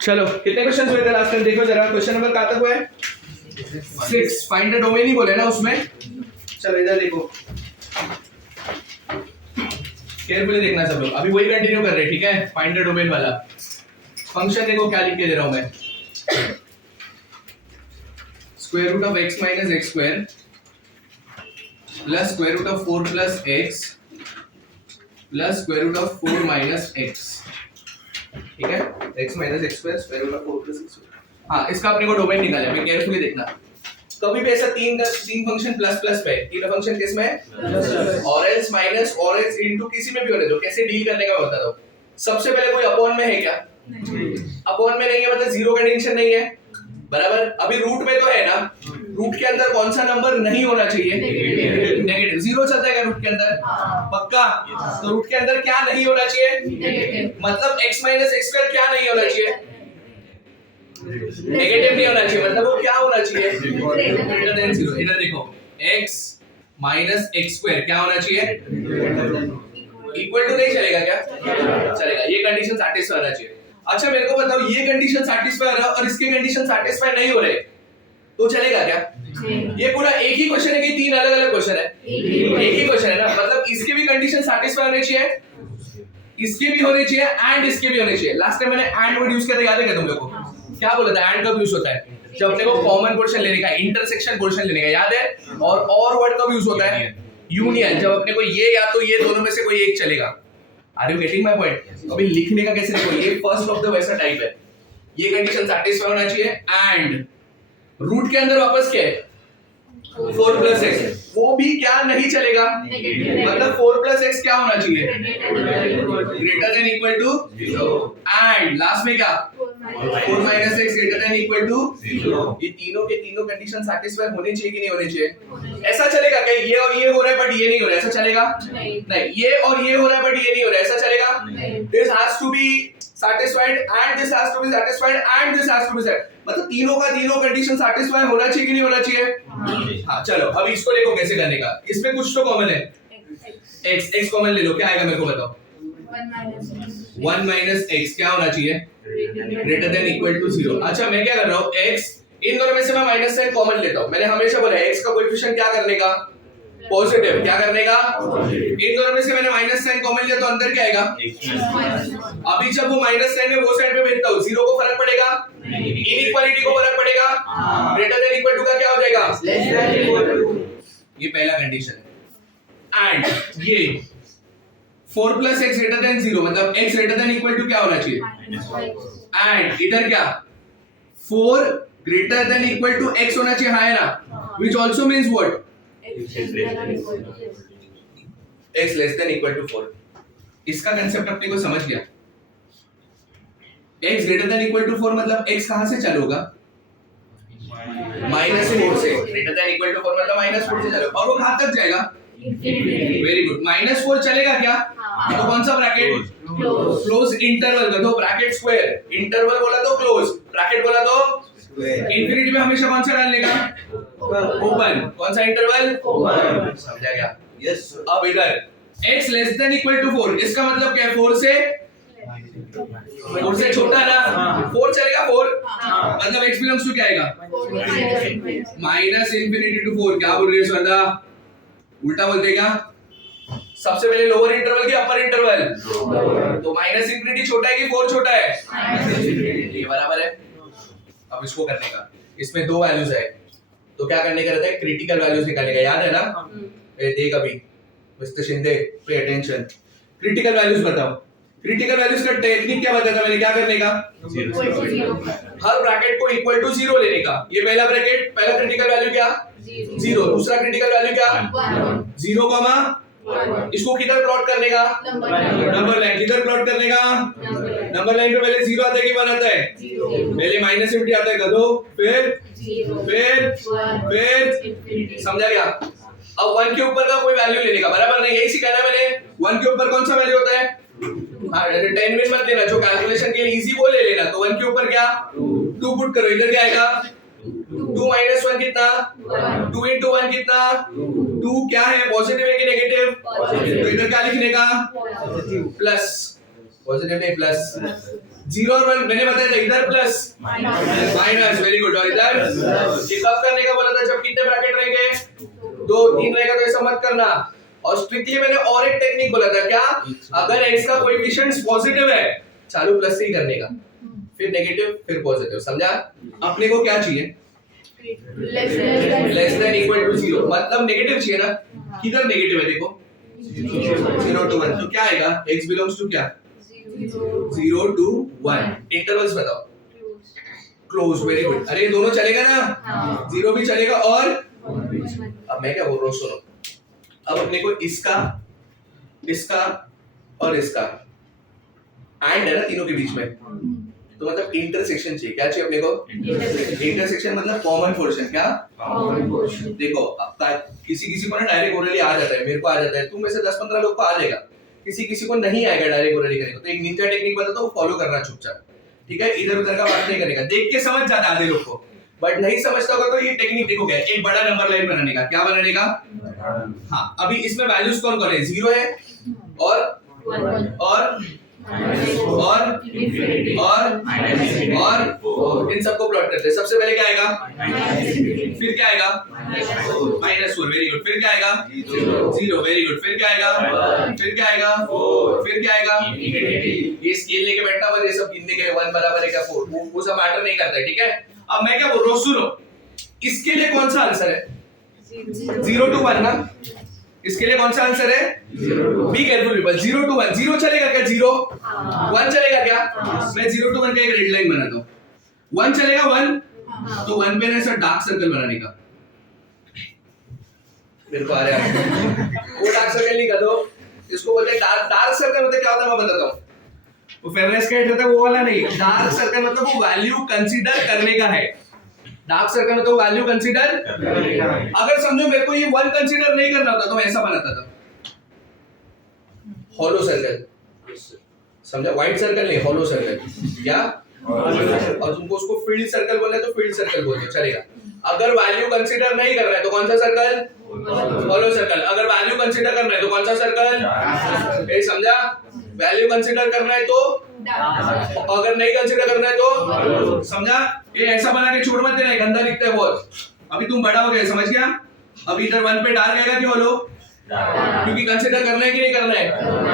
चलो कितने क्वेश्चन हुए थे लास्ट टाइम, देखो जरा क्वेश्चन नंबर कहाँ तक हुआ है 6। फाइंड द डोमेन ही बोले ना उसमें। चलो इधर देखो, केयरफुली देखना सब लोग, अभी वही कंटिन्यू कर रहे हैं, ठीक है। फाइंड द डोमेन वाला फंक्शन देखो क्या लिख के दे रहा हूं मैं, square root of x minus x square plus square root of 4 plus x plus square root of 4 minus x, ठीक है। x minus x square square root of 4 plus x। हाँ, इसका अपने को डोमेन निकालना है, केयरफुली देखना। कभी भी ऐसा तीन फंक्शन प्लस प्लस पे, तीन फंक्शन किस में और एल्स माइनस और एल्स इनटू किसी में भी होने दो, कैसे डील करने का बता दो। सबसे पहले कोई अपॉन में है क्या? अपॉन में नहीं है, मतलब जीरो कंडीशन नहीं है, बराबर। अभी रूट में तो है ना, रूट के अंदर कौन सा नंबर नहीं होना चाहिए? नेगेटिव। जीरो चलता है रूट के अंदर? पक्का। तो रूट के अंदर क्या नहीं होना चाहिए? मतलब x माइनस एक्स स्क्वायर क्या नहीं होना चाहिए? नेगेटिव नहीं होना चाहिए, मतलब वो क्या होना चाहिए? Greater than zero. इधर देखो, x माइनस एक्स स्क्वायर क्या होना चाहिए? इक्वल टू नहीं चलेगा क्या? चलेगा, ये कंडीशन सैटिस्फाई होना चाहिए। अच्छा मेरे को बताओ, ये कंडीशन सैटिस्फाई हो रहा है और इसके कंडीशन सैटिस्फाई नहीं हो रहे, तो चलेगा क्या? ये पूरा एक ही क्वेश्चन है कि तीन अलग अलग क्वेश्चन है? एक ही क्वेश्चन है ना, मतलब इसके भी कंडीशन सैटिस्फाई होने चाहिए, इसके भी होने चाहिए एंड इसके भी होने चाहिए। लास्ट टाइम मैंने एंड वर्ड यूज किया था, याद है क्या तुम लोगों को? क्या बोला था? एंड कब यूज होता है? जब अपने को कॉमन पोर्शन लेने का, इंटरसेक्शन पोर्शन लेने का, याद है। और वर्ड कब यूज होता है? यूनियन, जब अपने को ये या तो ये दोनों में से कोई एक चलेगा। Are you getting my point? अभी लिखने का कैसे देखो, ये फर्स्ट ऑफ द वैसा टाइप है, ये कंडीशन सैटिस्फाई होना चाहिए एंड रूट के अंदर वापस क्या है? 4 प्लस एक्स, वो भी क्या नहीं चलेगा? मतलब 4 प्लस एक्स क्या होना चाहिए? Greater than equal to 0 and last में क्या? 4 minus x greater than equal to 0। ये तीनों के तीनों कंडीशन सैटिस्फाई होने चाहिए कि नहीं होने चाहिए? ऐसा चलेगा क्या ये और ये हो रहा है बट ये नहीं हो रहा है, ऐसा चलेगा? नहीं। ये और ये हो रहा है बट ये नहीं हो रहा है, ऐसा चलेगा? This has to be satisfied and this has to be satisfied and this has to be satisfied, मतलब तीनों का तीनों कंडीशन सैटिस्फाई होना चाहिए कि नहीं होना चाहिए? हाँ चलो, अब इसको देखो कैसे करने का। इसमें कुछ तो कॉमन है, x कॉमन ले लो, क्या आएगा मेरे को बताओ? 1 माइनस एक्स क्या होना चाहिए? Greater than equal to 0। अच्छा मैं क्या कर रहा हूँ, x इन दोनों में से मैं माइनस साइन कॉमन लेता हूँ। मैंने हमेशा बोला x का कोएफिशिएंट क्या करने का? पॉजिटिव। क्या करने का? इन दोनों में से मैंने माइनस साइन कॉमन लिया तो अंदर क्या आएगा? अभी जब वो माइनस साइन है वो साइड पे भेजता हूं, जीरो को फर्क पड़ेगा? इनइक्वालिटी को फर्क पड़ेगा? ग्रेटर देन इक्वल टू का क्या हो जाएगा? Less than equal to. ये पहला कंडीशन है। एंड ये 4 प्लस एक्स ग्रेटर देन 0, मतलब x greater than equal to क्या होना चाहिए? एंड इधर क्या? 4 greater than equal to x होना चाहिए, हाँ है ना? Which also means what? x less than equal to 4। इसका कांसेप्ट अपने को समझ गया। x greater than equal to 4 मतलब x कहां से चालू होगा? माइनस 4 से। ग्रेटर देन इक्वल टू 4 मतलब माइनस 4 से चालू, और वो कहां तक जाएगा? Very good. माइनस 4 चलेगा क्या? तो कौन सा ब्रैकेट? क्लोज इंटरवल का, तो ब्रैकेट स्क्वायर, इंटरवल बोला तो क्लोज, ब्रैकेट बोला तो इंफिनिटी में हमेशा कौन सा डालने का? ओपन। कौन सा इंटरवल? ओपन। समझा गया? यस। अब इधर x less than equal to 4, इसका मतलब क्या है? 4 से छोटा ना? 4 चलेगा 4, मतलब x बिलोंग्स टू क्या आएगा? Minus infinity to 4। क्या बोल रही है श्रद्धा? उल्टा बोलते क्या? सबसे पहले लोअर इंटरवल की अपर इंटरवल? तो माइनस इंफिनिटी छोटा है कि 4 छोटा है? ये बराबर है। अब इसको करने का, इसमें दो वैल्यूज है तो क्या करने का रहता है? क्रिटिकल वैल्यूज निकालने का, याद है ना? देख अभी mister Shinde, pay attention. Critical values बताओ। क्रिटिकल वैल्यूज का टेक्निक क्या बताया था मैंने? क्या करने का? हर ब्रैकेट को इक्वल टू 0 लेने का। ये पहला ब्रैकेट, पहला क्रिटिकल वैल्यू क्या? 0। दूसरा क्रिटिकल वैल्यू क्या? 0 कॉमा, इसको किधर प्लॉट करने का? Number line. किधर प्लॉट करने का? नंबर लाइन पे पहले 0 आता है कि 1 आता है? पहले माइनस इंफिनिटी आता है कदो, फिर समझा गया? अब 1 के ऊपर का कोई वैल्यू लेने का, बराबर नहीं? यही सिखाया है मैंने। 1 के ऊपर कौन सा वैल्यू होता है? हाँ, 10 में मत लेना, जो कैलकुलेशन के लिए इजी वो ले लेना। तो 1 के ऊपर क्या? 2 पुट करो, इधर क्या आएगा? 2 माइनस 1 कितना? 2 into 1 कितना? 2 क्या है? पॉजिटिव है कि नेगेटिव? तो इधर क्या लिखने का? प्लस। पॉजिटिव नहीं प्लस, 0 और 1 मैंने बताया था इधर प्लस माइनस, वेरी गुड। और इधर ये कब करने का बोला था, जब कितने ब्रैकेट रहेंगे, 2 3 रहेगा, तो ऐसा मत करना। और स्ट्रिक्टली मैंने और एक टेक्निक बोला था, क्या, अगर x का कोएफिशिएंट पॉजिटिव है चालू प्लस से ही करने का, फिर नेगेटिव फिर पॉजिटिव, समझा। अपने को क्या चाहिए, लेस देन इक्वल टू 0, मतलब नेगेटिव चाहिए ना, किधर नेगेटिव है देखो 0 to 1, तो क्या आएगा, x बिलोंग्स टू क्या 0 to 1, इंटरवल्स बताओ, क्लोज, वेरी गुड। अरे ये दोनों चलेगा ना, 0 भी चलेगा और अब मैं क्या बोल रहा हूँ सुनो, अब अपने को इसका और इसका एंड है ना तीनों के बीच में, तो मतलब इंटरसेक्शन चाहिए, क्या चाहिए अपने को, इंटरसेक्शन मतलब कॉमन पोर्शन, क्या देखो अब तक किसी को ना डायरेक्ट ओरली आ जाता है, मेरे को आ जाता है, तुम में से 10-15 लोग को आ जाएगा, किसी को नहीं आएगा डायरेक्ट ओरली करने को, तो एक निंजा टेक्निक बताता हूँ, फॉलो करना चुपचाप, ठीक है, इधर उधर का बात नहीं करने का, देख के समझ जाता है आधे लोग को, बट नहीं समझता होगा तो ये टेक्निक देखो, क्या एक बड़ा नंबर लाइन बनाने का, क्या बनाने का, हाँ अभी इसमें वैल्यूज कौन कौन है, 0 है और इन सबको प्लॉट करते हैं। सबसे पहले क्या आएगा, फिर क्या आएगा, -4, वेरी गुड, फिर क्या आएगा 0, वेरी गुड, फिर क्या आएगा, फिर क्या आएगा, फिर क्या आएगा, ये स्केल लेके बैठना बस, ये सब गिनने के 1 बराबर है क्या 4, वो सब मैटर नहीं करता है, ठीक है। अब मैं क्या बोल रहा हूँ सुनो, इसके लिए कौन सा आंसर है, 0 to 1 ना, इसके लिए कौन सा आंसर है, बी केयरफुल पीपल, 0 to 1, 0 चलेगा क्या, 0 1 चलेगा क्या, मैं 0 to 1 का एक रेड लाइन बनाता हूँ, 1 चलेगा 1, तो 1 पे ना ऐसा डार्क सर्कल बनाने का, मेरे को आ रहा है वो डार्क सर्कल नहीं कर दो, इसको बोलते हैं डार्क सर्कल, मतलब क्या होता है मैं बताता हूँ, वो फेयरनेस का होता है वो वाला नहीं, डार्क सर्कल मतलब वो वैल्यू कंसीडर करने का है, डार्क सर्कल में तो वैल्यू कंसीडर, अगर समझो मेरे को ये 1 कंसीडर नहीं करना होता तो मैं ऐसा बनाता था, हॉलो सर्कल, समझा, व्हाइट सर्कल नहीं, हॉलो सर्कल, क्या, और तुमको उसको फील्ड सर्कल बोलना है तो फील्ड सर्कल बोल दो, चलेगा। अगर वैल्यू कंसीडर नहीं करना है तो कौन सा सर्कल, हॉलो सर्कल, अगर वैल्यू कंसीडर करना है तो कौन सा सर्कल, ये समझा, वैल्यू कंसीडर करना है तो, अगर नहीं कंसीडर करना है तो, समझा, ये ऐसा बना के छोड़ मत देना, गंदा दिखता है बहुत, अभी तुम बड़ा हो गए, समझ गया, अब इधर 1 पे डार्क आएगा कि हॉलो, क्योंकि कंसीडर करना है कि नहीं करना है,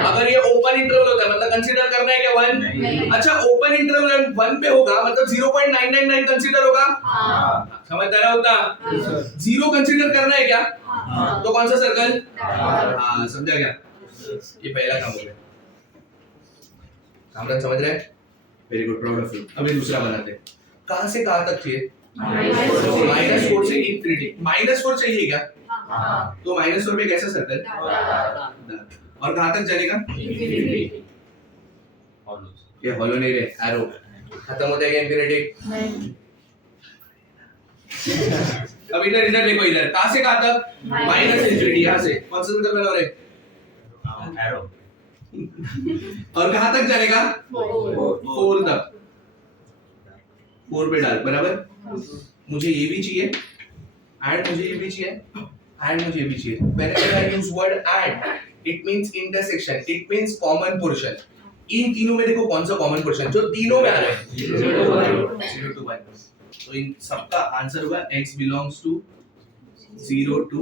अगर ये ओपन इंटरवल होता है मतलब कंसीडर करना है क्या 1, अच्छा ओपन इंटरवल 1 पे होगा मतलब 0.999 कंसीडर होगा, समझदार होता, 0 कंसीडर करना है क्या, तो कौन सा सर्कल, हाँ समझा क्या, ये पहला काम हो गया, कामरान समझ रहे हैं, very good, proud of you. अभी दूसरा बनाते हैं, कहां से कहां तक चाहिए, -4 से इंफिनिटी, -4 चाहिए क्या, तो -4 पे कैसा सर्कल, और कहां तक चलेगा, ये हॉलो नहीं रे, एरो खत्म हो जाएगा इंफिनिटी, अब इधर देखो, इधर कहां से कहां तक, -इंफिनिटी, यहां से कौन सा सर्कल बना रहे, एरो, और कहां तक चलेगा, 4 तक, 4 पे डाल, बराबर, मुझे ये भी चाहिए एंड मुझे ये भी चाहिए एंड मुझे ये भी चाहिए, whenever I use word and it means intersection, it means common portion, इन तीनों में देखो कौन सा कॉमन पोर्शन जो तीनों में आ रहा है, 0 to 1, तो इन सबका आंसर होगा x belongs to 0 to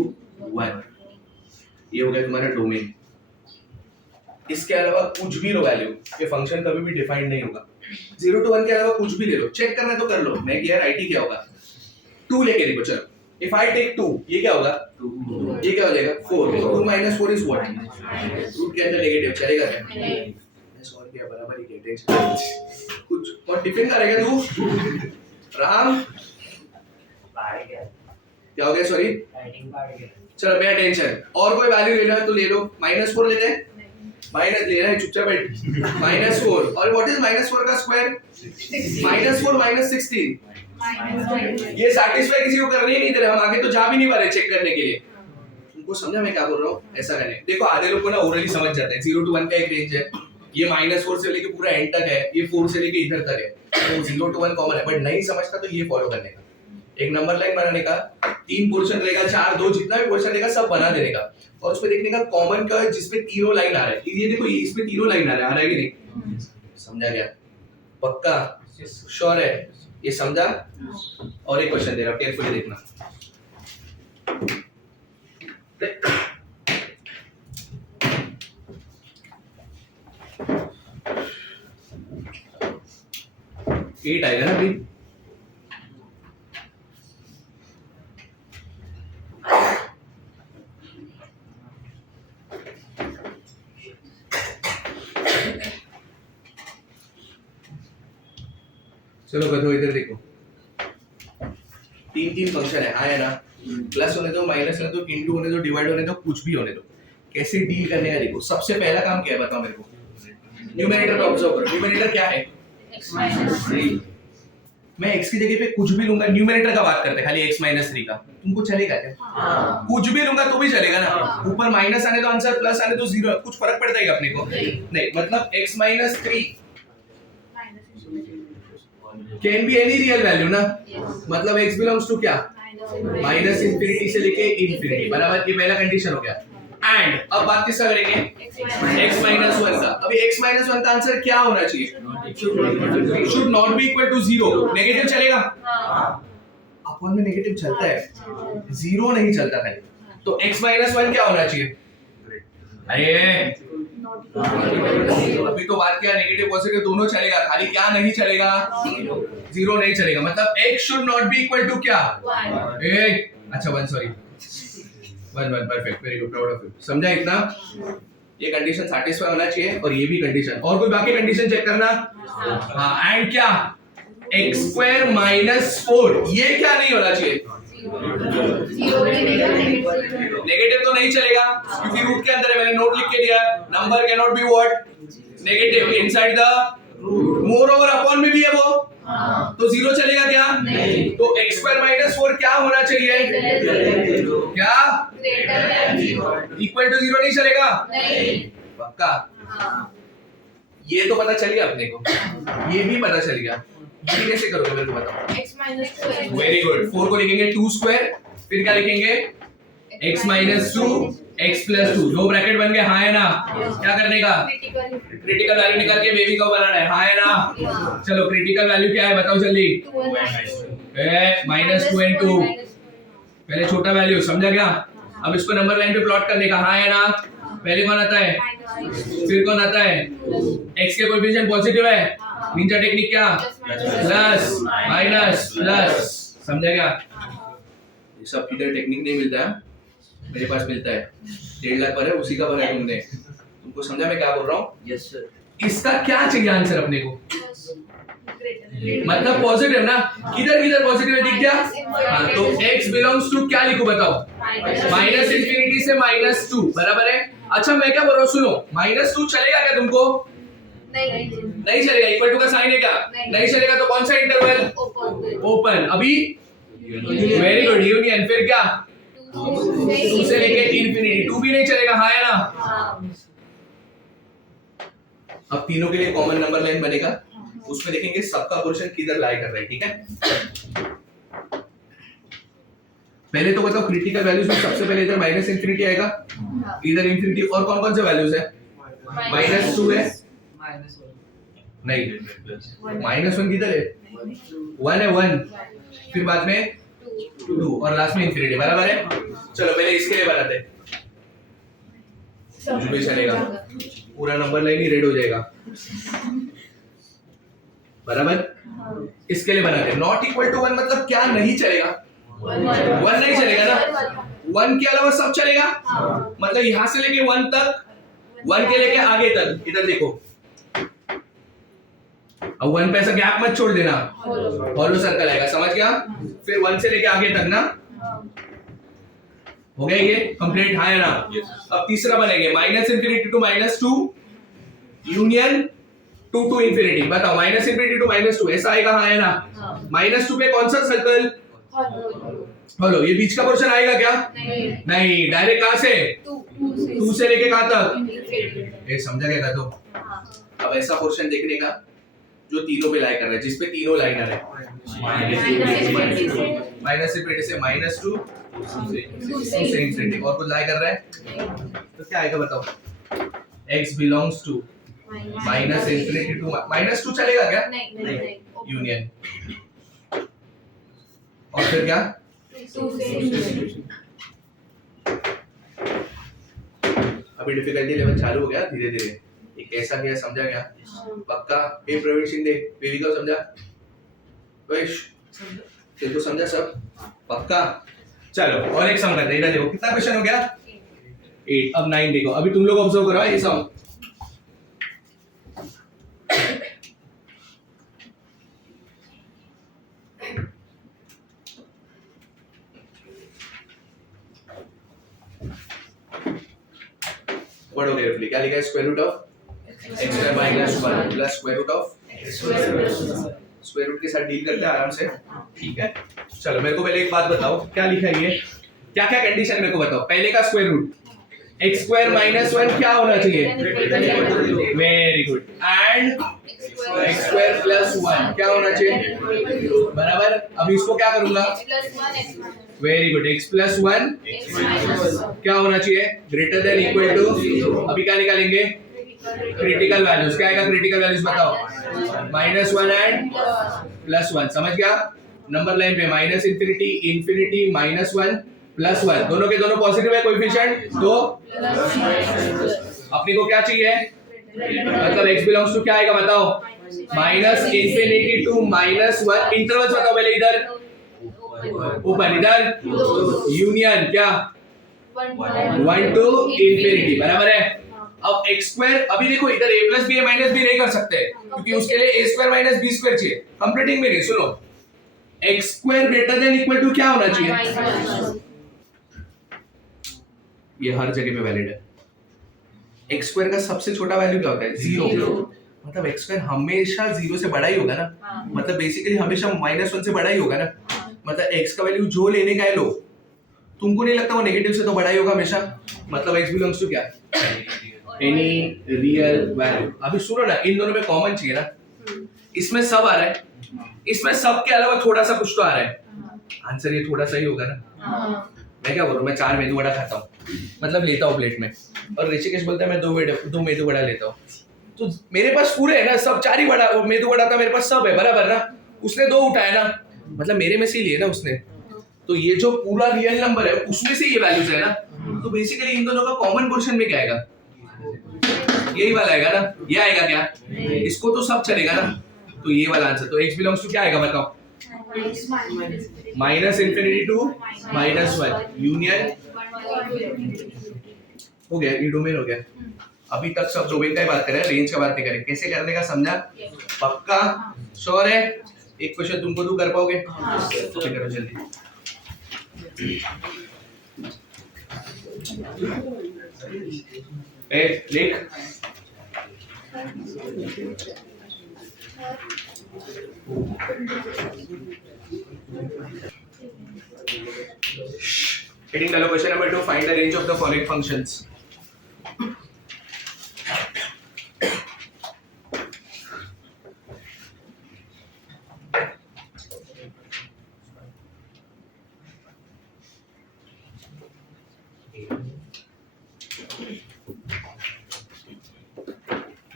1, ये हो गया तुम्हारा डोमेन। इसके अलावा कुछ भी लो वैल्यू, ये फंक्शन कभी भी डिफाइंड नहीं होगा, 0 to 1 के अलावा कुछ भी ले लो, चेक करना है तो कर लो, मैं कि यार IT क्या होगा, 2 लेके देखो, चलो if I take 2 ये क्या होगा, 2, ये क्या हो जाएगा 4, 2 minus 4 is what, रूट के अंदर नेगेटिव चलेगा क्या, मैं सॉल्व किया बराबर ही टेंशन, कुछ और टिफिन करेगा तू, राम क्या हो गया, सॉरी चलो मैं टेंशन, और कोई वैल्यू लेना है तो ले लो, -4 लेते हैं, माइनस लेना है चुपचाप बैठ, -4, और व्हाट इज -4 का स्क्वायर, -4 -16, ये सैटिस्फाई किसी को करने ही नहीं दे रहे, हम आगे तो जा भी नहीं पा रहे चेक करने के लिए, तुमको समझा मैं क्या बोल रहा हूँ, ऐसा करने देखो, आधे लोग को ना ओरली समझ जाते हैं, 0 to 1 का एक रेंज है, ये -4 से लेके पूरा एंड तक है, ये 4 से लेके इधर तक है, तो 0 to 1 कॉमन है, बट नहीं समझता तो ये फॉलो करने का, एक नंबर लाइन बनाने का, 3 पोर्शन रहेगा, 4 2 जितना भी पोर्शन रहेगा सब बना देने का, और उसमें देखने का कॉमन का जिसमें तीनों लाइन आ रहा है, ये देखो ये इसमें तीनों लाइन आ रहा है कि नहीं, समझा गया? पक्का? श्योर है? ये समझा? और एक क्वेश्चन दे रहा हूं, केयरफुली देखना। एट आएगा ना अभी? चलो बताओ, इधर देखो, तीन फंक्शन है, आया ना? प्लस होने दो, माइनस होने दो, इंटू होने दो, डिवाइड होने दो, कुछ भी होने दो। कैसे डील करने का देखो। सबसे पहला काम क्या है बताओ मेरे को? न्यूमरेटर को ऑब्जर्व करो। न्यूमरेटर क्या है? x-3। मैं x की जगह पे कुछ भी लूंगा, न्यूमरेटर का बात करते हैं, खाली x-3 का। तुमको चलेगा क्या? हाँ। कुछ भी लूंगा तो भी चलेगा ना? हाँ। ऊपर माइनस आने तो आंसर, प्लस आने तो जीरो, कुछ फर्क पड़ता है अपने को? नहीं। मतलब x-3 can be any real value ना? मतलब x बिलोंग्स टू क्या? माइनस इंफिनिटी से लेके इंफिनिटी, बराबर? ये पहला कंडीशन हो गया। एंड अब बात किसका करेंगे? x-1 का। अभी x-1 का आंसर क्या होना चाहिए? Should not be equal to 0। Negative चलेगा? अपन में नेगेटिव चलता है, जीरो नहीं चलता है। तो x-1 क्या होना चाहिए? अरे अभी तो बात क्या, नेगेटिव पॉजिटिव दोनों चलेगा, खाली क्या नहीं चलेगा? जीरो नहीं चलेगा। मतलब x should not be equal to क्या? अच्छा 1, sorry 1, perfect, very good, proud of you. समझा इतना? ये कंडीशन सैटिस्फाई होना चाहिए, और ये भी कंडीशन। और कोई बाकी कंडीशन चेक करना। हाँ, एंड क्या? x² - 4, ये क्या नहीं होना चाहिए? नेगेटिव तो नहीं चलेगा, क्योंकि रूट के अंदर है, मैंने नोट लिख के दिया। Number can not be what? Negative inside the root. Moreover upon में भी है वो, तो जीरो चलेगा क्या? नहीं। तो x² - 4 क्या होना चाहिए? क्या? इक्वल टू 0 नहीं चलेगा? नहीं। पक्का? ये तो पता चल गया अपने को, ये भी पता चल गया। ये कैसे करोगे मेरे को बताओ? x-2। Very good. 4 को लिखेंगे 2², फिर क्या लिखेंगे? x-2 x+2। दो ब्रैकेट बन गए, हाँ है ना? क्या करने का? क्रिटिकल वैल्यू निकाल के बेबी का बनाना है, हाँ है ना? चलो क्रिटिकल वैल्यू क्या है बताओ जल्दी? -2 and 2। पहले छोटा वैल्यू, समझा क्या? अब इसको नंबर लाइन पे प्लॉट करने का, हाँ है ना? पहले कौन आता है, फिर कौन आता है? x के कोएफिशिएंट पॉजिटिव है, निंजा टेक्निक क्या? Plus minus plus. समझा क्या? ये सब किधर टेक्निक नहीं मिलता है, मेरे पास मिलता है। 1.5 लाख पर है, उसी का भरा तुमने। तुमको समझा मैं क्या बोल रहा हूँ? Yes sir. इसका क्या चाहिए आंसर अपने को? मतलब पॉजिटिव ना? किधर किधर पॉजिटिव है दिख गया? हाँ, तो x बिलोंग्स टू क्या लिखूं बताओ? -∞ से -2, बराबर है? अच्छा मैं क्या बोल रहा हूँ सुनो, -2 चलेगा क्या तुमको? नहीं चलेगा। इक्वल टू का साइन है क्या? नहीं चलेगा। तो कौन सा इंटरवल? ओपन। अभी वेरी गुड, यूनियन। फिर क्या? 2 से लेके इंफिनिटी। 2 भी नहीं चलेगा, हाँ है ना? अब तीनों के लिए कॉमन नंबर लाइन बनेगा, उसमें देखेंगे सबका पोर्शन किधर लाई कर रहा है, ठीक है? पहले तो बताओ क्रिटिकल वैल्यूज में सबसे पहले इधर -∞ आएगा, इधर इंफिनिटी, और कौन कौन से वैल्यूज है? -2 है, नहीं -1 किधर है? 1 है, 1, फिर बाद में 2 और लास्ट में इंफिनिटी, बराबर है? चलो पहले इसके लिए बनाते हैं, कुछ भी चलेगा, पूरा नंबर लाइन ही रेड हो जाएगा, बराबर? इसके लिए बनाते हैं। नॉट इक्वल टू 1 मतलब क्या नहीं चलेगा? 1 नहीं चलेगा ना? 1 के अलावा सब चलेगा। मतलब यहां से लेके 1 तक, 1 के लेके आगे तक, इधर देखो, अब 1 पे ऐसा गैप मत छोड़ देना, हॉलो सर्कल आएगा, समझ गया? फिर 1 से लेके आगे तक ना, हो गया ये कंप्लीट, हाँ है ना? अब तीसरा बनेंगे -∞ to -2 यूनियन 2 to इंफिनिटी। बताओ -∞ to -2 ऐसा आएगा, हाँ है ना? -2 पे कौन सा सर्कल? हॉलो। ये बीच का पोर्शन आएगा क्या? नहीं। डायरेक्ट कहां से? 2 से लेके कहां तक? ये समझा क्या तो? अब ऐसा पोर्शन देखने का जो तीनों पे लाई कर रहा है, जिसपे तीनों लाइनर है, -∞ से -2 से इंफिनिटी, और कुछ लाई कर रहा है तो क्या आएगा बताओ? x belongs to minus infinity to minus 2 चलेगा क्या? नहीं यूनियन और फिर क्या? 2 से अभी डिफिकल्टी लेवल चालू हो गया धीरे धीरे। ये कैसा गया समझा गया? पक्का? ए प्रवीण सिंह देख बेबी को समझा? वैश तेरे को समझा सब? पक्का? चलो और एक सम करते हैं। इधर देखो कितना क्वेश्चन हो गया? 8। अब 9 देखो। अभी तुम लोग ऑब्जर्व करो ये सम। पढ़ो केयरफुली। क्या लिखा है? Square root of x square minus 1 plus square root of square root के साथ डील करते हैं आराम से। ठीक है चलो मेरे को पहले एक बात बताओ क्या लिखा है ये? क्या क्या कंडीशन मेरे को बताओ। पहले का square root x square minus 1 क्या होना चाहिए? Very good. And x square plus 1 क्या होना चाहिए? बराबर। अब इसको क्या करूंगा? Very good. x प्लस 1 क्या होना चाहिए? Greater than equal to. अभी क्या निकालेंगे? Critical values. क्या आएगा क्रिटिकल वैल्यूज बताओ? -1 एंड +1। समझ गया? नंबर लाइन पे माइनस इंफिनिटी इंफिनिटी -1 +1 दोनों के दोनों पॉजिटिव है कोएफिशिएंट तो अपने को क्या चाहिए? मतलब x बिलोंग्स टू क्या आएगा बताओ? Minus infinity to -1। इंटरवल्स बताओ पहले। इधर ओपन, इधर यूनियन क्या? 1 टू इंफिनिटी। बराबर है। अब x स्क्वायर अभी देखो इधर a plus b minus b नहीं कर सकते क्योंकि उसके लिए a square minus b square चाहिए। कंप्लीटिंग में नहीं। सुनो x square greater than equal to क्या होना चाहिए? ये हर जगह पे वैलिड है। x स्क्वायर का सबसे छोटा वैल्यू क्या होता है? 0। मतलब x स्क्वायर हमेशा 0 से बड़ा ही होगा ना। मतलब बेसिकली हमेशा -1 से बड़ा ही होगा ना। मतलब x का वैल्यू जो लेने का है लो। तुमको नहीं लगता वो नेगेटिव से तो बड़ा ही होगा हमेशा? मतलब x बिलोंग्स टू क्या? Any real value. अभी सुनो ना इन दोनों में कॉमन चाहिए ना। इसमें सब आ रहा है, इसमें सब के अलावा थोड़ा सा कुछ तो आ रहा है। आंसर ये थोड़ा सा ही होगा ना। मैं क्या बोल रहा हूँ? मैं 4 मेदू वड़ा खाता हूँ मतलब लेता हूँ प्लेट में और ऋषिकेश बोलता है मैं 2 मेदू वड़ा लेता हूँ। तो मेरे पास पूरे है ना सब 4 ही वड़ा मेदू वड़ा था मेरे पास सब है बराबर ना। उसने 2 उठाया ना मतलब मेरे में से ही लिए ना उसने। तो ये जो पूरा रियल नंबर है उसमें से ये वैल्यूज है ना। तो बेसिकली इन दोनों का कॉमन पोर्शन में क्या आएगा? यही वाला आएगा ना। ये आएगा क्या? इसको तो सब चलेगा ना। तो ये वाला आंसर। तो x बिलोंग्स टू क्या आएगा बताओ? माइनस इंफिनिटी टू -1 यूनियन हो गया। ये डोमेन हो गया। अभी तक सब डोमेन का ही बात कर रहे हैं, रेंज का बात नहीं करें। कैसे करने का समझा? पक्का? श्योर है? एक क्वेश्चन तुमको तो कर पाओगे? ओके करो जल्दी। लिख heading डालो। Question number 2 find the range of the following functions.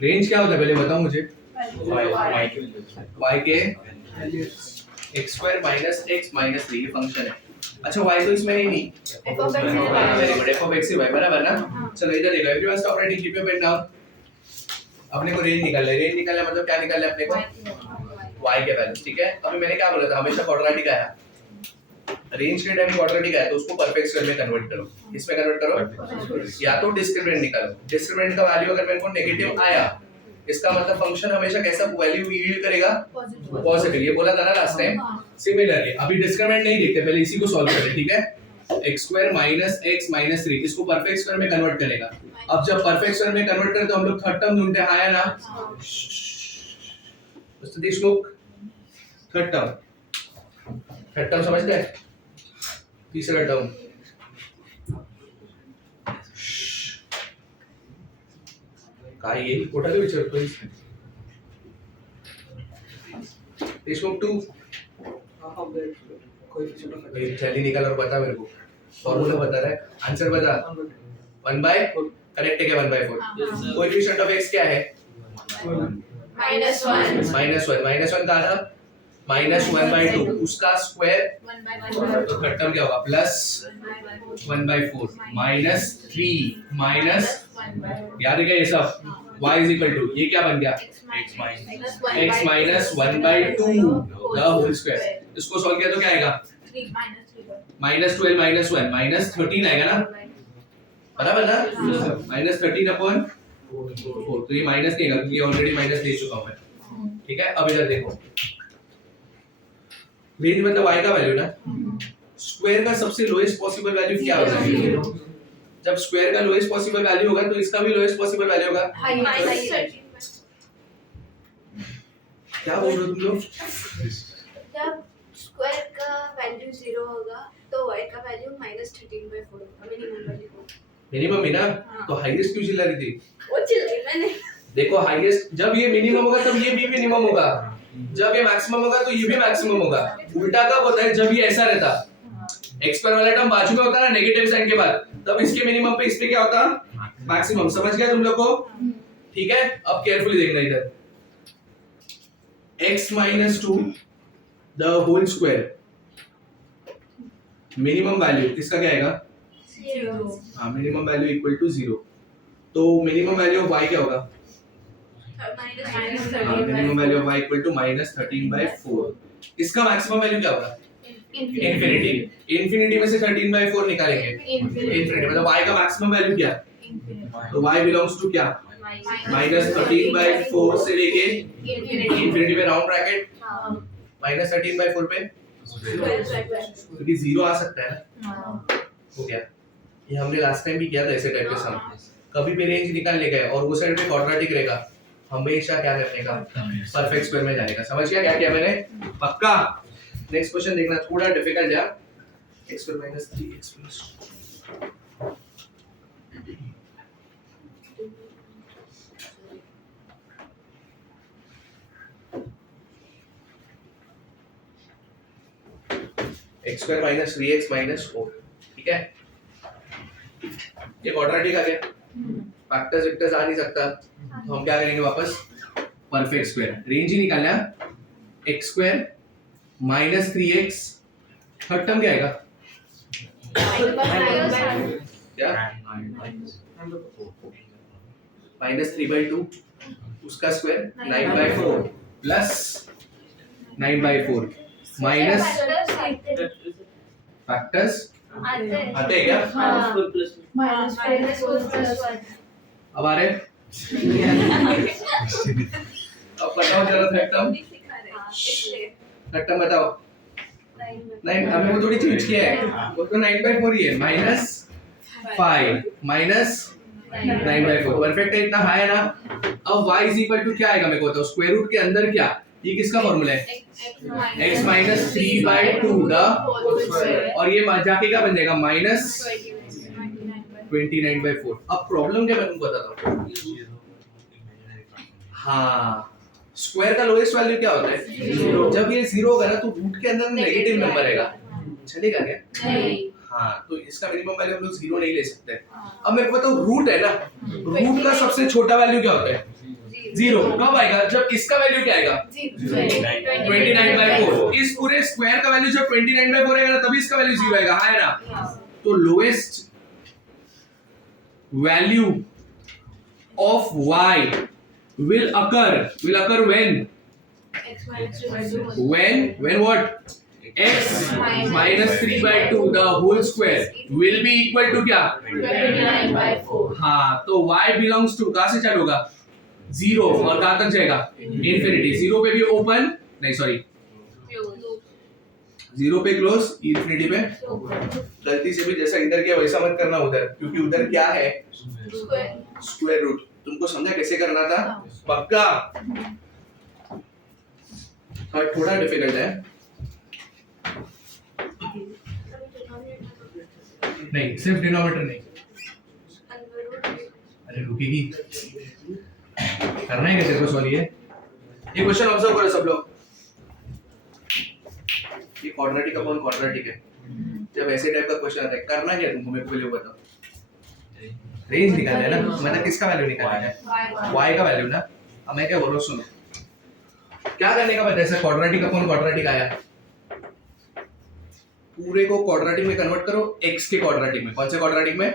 Range क्या होता है पहले बताओ मुझे? y के x square minus x minus 3 ये फंक्शन है। अच्छा y तो इसमें है ही नहीं। Very good. f of x y बराबर ना। चलो इधर देखो everyone stop writing keep your pen down. अपने को रेंज निकालना है। रेंज निकालना मतलब क्या निकालना है अपने को? y के वैल्यू। ठीक है अभी मैंने क्या बोला था हमेशा क्वाड्रेटिक आया। रेंज के टाइम क्वाड्रेटिक आया तो उसको परफेक्ट स्क्वायर में कन्वर्ट करो। इसमें कन्वर्ट करो या तो डिस्क्रिमिनेंट निकालो। डिस्क्रिमिनेंट का वैल्यू अगर मेरे को नेगेटिव आया इसका मतलब फंक्शन हमेशा कैसा वैल्यू यील्ड करेगा? पॉजिटिव। ये बोला था ना लास्ट टाइम। सिमिलरली अभी डिस्क्रिमिनेंट नहीं देखते, पहले इसी को सॉल्व करें। ठीक है x square minus x minus 3 इसको परफेक्ट स्क्वायर में कन्वर्ट करेगा। अब जब परफेक्ट स्क्वायर में कन्वर्ट करें तो हम लोग थर्ड टर्म ढूंढते हैं। आया ना मिस्टर देशमुख? थर्ड टर्म समझ गए? तीसरा टर्म काय ये कुठे तो विचारतोय देशमुख 2 कोई चली निकाल और बता मेरे को। फॉर्मूला बता रहा है, आंसर बता। 1/4 करेक्ट है क्या? 1/4 कोएफिशिएंट ऑफ x क्या है? माइनस वन माइनस वन कहा था -1/2 उसका स्क्वायर तो थर्ड टर्म क्या होगा प्लस 1/4 -3 माइनस याद है क्या ये सब y इज इक्वल टू ये क्या बन गया x minus 1/2 the whole square इसको सॉल्व किया तो क्या आएगा -12 -1 -13 आएगा ना बराबर ना -13 अपॉन 4 तो ये माइनस नहीं आएगा क्योंकि ऑलरेडी माइनस ले चुका हूं मैं ठीक है अब इधर देखो रेंज मतलब y का वैल्यू ना स्क्वायर का सबसे लोएस्ट पॉसिबल वैल्यू क्या होगा जब स्क्वायर का लोएस्ट पॉसिबल वैल्यू होगा तो इसका भी लोएस्ट पॉसिबल वैल्यू होगा क्या बोल रहे हो तुम लोग जब स्क्वायर का वैल्यू 0 होगा तो y का वैल्यू -13/4 होगा मिनिमम वैल्यू होगा मिनिमम है ना तो हाईएस्ट क्यों चिल्ला रही थी वो चिल्लाई मैंने देखो हाईएस्ट जब ये मिनिमम होगा तब ये भी मिनिमम होगा जब ये मैक्सिमम होगा तो ये भी मैक्सिमम होगा उल्टा कब होता है जब ये ऐसा रहता x स्क्वायर वाला टर्म बाजू में होता है ना नेगेटिव साइन के बाद तब इसके मिनिमम पे इस पे क्या होता मैक्सिमम समझ गया तुम लोग को ठीक है अब केयरफुली देखना इधर x - 2 the whole square minimum value इसका क्या आएगा 0 हां मिनिमम वैल्यू इक्वल टू 0 तो मिनिमम वैल्यू ऑफ y क्या होगा minimum value of y equal to -13/4 इसका मैक्सिमम वैल्यू क्या होगा इंफिनिटी इंफिनिटी में से 13/4 निकालेंगे इंफिनिटी मतलब y का मैक्सिमम वैल्यू क्या तो y बिलोंग्स टू क्या -13/4 से लेके इंफिनिटी पे राउंड ब्रैकेट -13/4 पे क्योंकि 0 आ सकता है ना हो गया ये हमने लास्ट टाइम भी किया था ऐसे टाइप के सम कभी भी रेंज निकालने का है और वो साइड पे क्वाड्रेटिक रहेगा हमेशा क्या करने का परफेक्ट स्क्वायर में जाने का समझ गया क्या किया मैंने पक्का नेक्स्ट क्वेश्चन देखना थोड़ा डिफिकल्ट है x² - 3x x² - 3x - 4 ठीक है ये क्वाड्रेटिक आ गया फैक्टर्स वेक्टर्स आ नहीं सकता तो हम क्या करेंगे वापस परफेक्ट स्क्वायर रेंज ही निकालना x² - 3x थर्ड टर्म क्या आएगा क्या -3/2 उसका स्क्वायर 9/4 प्लस 9/4 माइनस फैक्टर्स आते हैं क्या अब आ रहे अब बताओ जरा थर्ड टर्म बताओ नहीं हमने वो थोड़ी चेंज किया है वो तो 9/4 ही है -5 माइनस 9/4 परफेक्ट है इतना हाई है ना अब y इज इक्वल टू क्या आएगा मेरे को बताओ स्क्वायर रूट के अंदर क्या ये किसका फार्मूला है x - 3/2 द और ये जाके क्या बन जाएगा -29/4 अब प्रॉब्लम क्या मैं तुमको बताता हूँ हाँ स्क्वायर का लोएस्ट वैल्यू क्या होता है जब ये 0 होगा ना तो रूट के अंदर नेगेटिव नंबर रहेगा चलेगा क्या नहीं हाँ तो इसका मिनिमम वैल्यू हम लोग 0 नहीं ले सकते अब मेरे को बताओ रूट है ना रूट का सबसे छोटा वैल्यू क्या होता है 0 कब आएगा जब इसका वैल्यू क्या आएगा 29/4 इस पूरे स्क्वायर का वैल्यू जब 29/4 आएगा ना तभी इसका वैल्यू 0 आएगा है ना तो lowest value of y will occur when what x minus 3/2 the whole square will be equal to क्या 29/4 हाँ तो y belongs to कहाँ से चालू होगा 0 और कहाँ तक जाएगा इंफिनिटी 0 पे भी ओपन नहीं सॉरी 0 पे क्लोज इंफिनिटी पे गलती से भी जैसा इधर किया वैसा मत करना उधर क्योंकि उधर क्या है स्क्वायर रूट तुमको समझा कैसे करना था पक्का थोड़ा डिफिकल्ट है नहीं सिर्फ डिनोमिनेटर नहीं अरे रुकेगी करना है क्या तेरे को सॉरी है ये क्वेश्चन ऑब्जर्व करो सब लोग ये क्वाड्रेटिक अपॉन क्वाड्रेटिक है जब ऐसे टाइप का क्वेश्चन आता है करना क्या तुमको मेरे को पहले बताओ रेंज निकालना है ना मतलब किसका वैल्यू निकालना है y का वैल्यू ना अब मैं क्या बोल रहा हूँ सुनो, क्या करने का पता है? ऐसा क्वाड्रेटिक अपॉन क्वाड्रेटिक आया, पूरे को क्वाड्रेटिक में कन्वर्ट करो, x के क्वाड्रेटिक में। कौन से क्वाड्रेटिक में?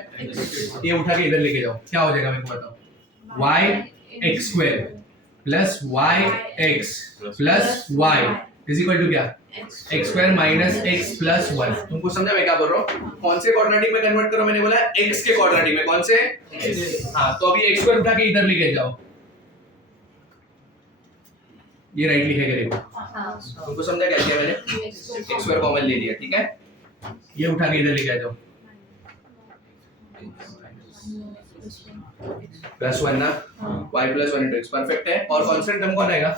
ये उठा के इधर लेके जाओ, क्या हो जाएगा मेरे को बताओ? y x square plus y x plus y is equal to क्या? x square minus x plus 1। तुमको समझा मैं क्या बोल रहा हूँ? कौन से क्वाड्रेटिक में कन्वर्ट करो? मैंने बोला x के क्वाड्रेटिक में। कौन से? हाँ, तो अभी x स्क्वायर उठा के इधर लेके जाओ, ये राइट लिखेगा देखो। तुमको समझा क्या किया मैंने? x स्क्वायर कॉमन ले लिया, ठीक है? ये उठा के इधर लेके आ जाओ, प्लस 1 ना, y plus 1 into x perfect है। और कांस्टेंट टर्म कौन आएगा?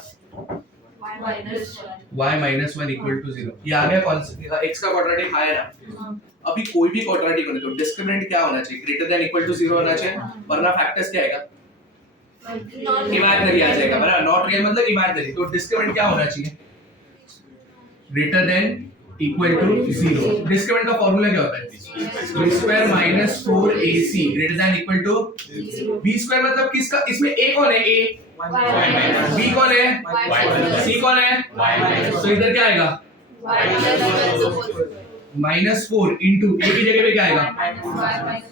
y minus 1 equal to 0। ये आ गया कांस्टेंट, x का क्वाड्रेटिक आया ना। अभी कोई भी क्वाड्रेटिक होने तो डिस्क्रिमिनेंट क्या होना चाहिए? ग्रेटर देन इक्वल टू 0 होना चाहिए, वरना फैक्टर्स क्या आएगा? इमेजिनरी आ जाएगा, बराबर? नॉट रियल मतलब इमेजिनरी। तो डिस्क्रिमिनेंट क्या होना चाहिए? Greater than equal to 0। Discriminant का फॉर्मूला क्या होता है? b square minus 4ac greater than equal to b square. मतलब किसका? इसमें a कौन है? a। b कौन है? c कौन है? तो इधर क्या आएगा? माइनस 4 इंटू a की जगह पे क्या आएगा?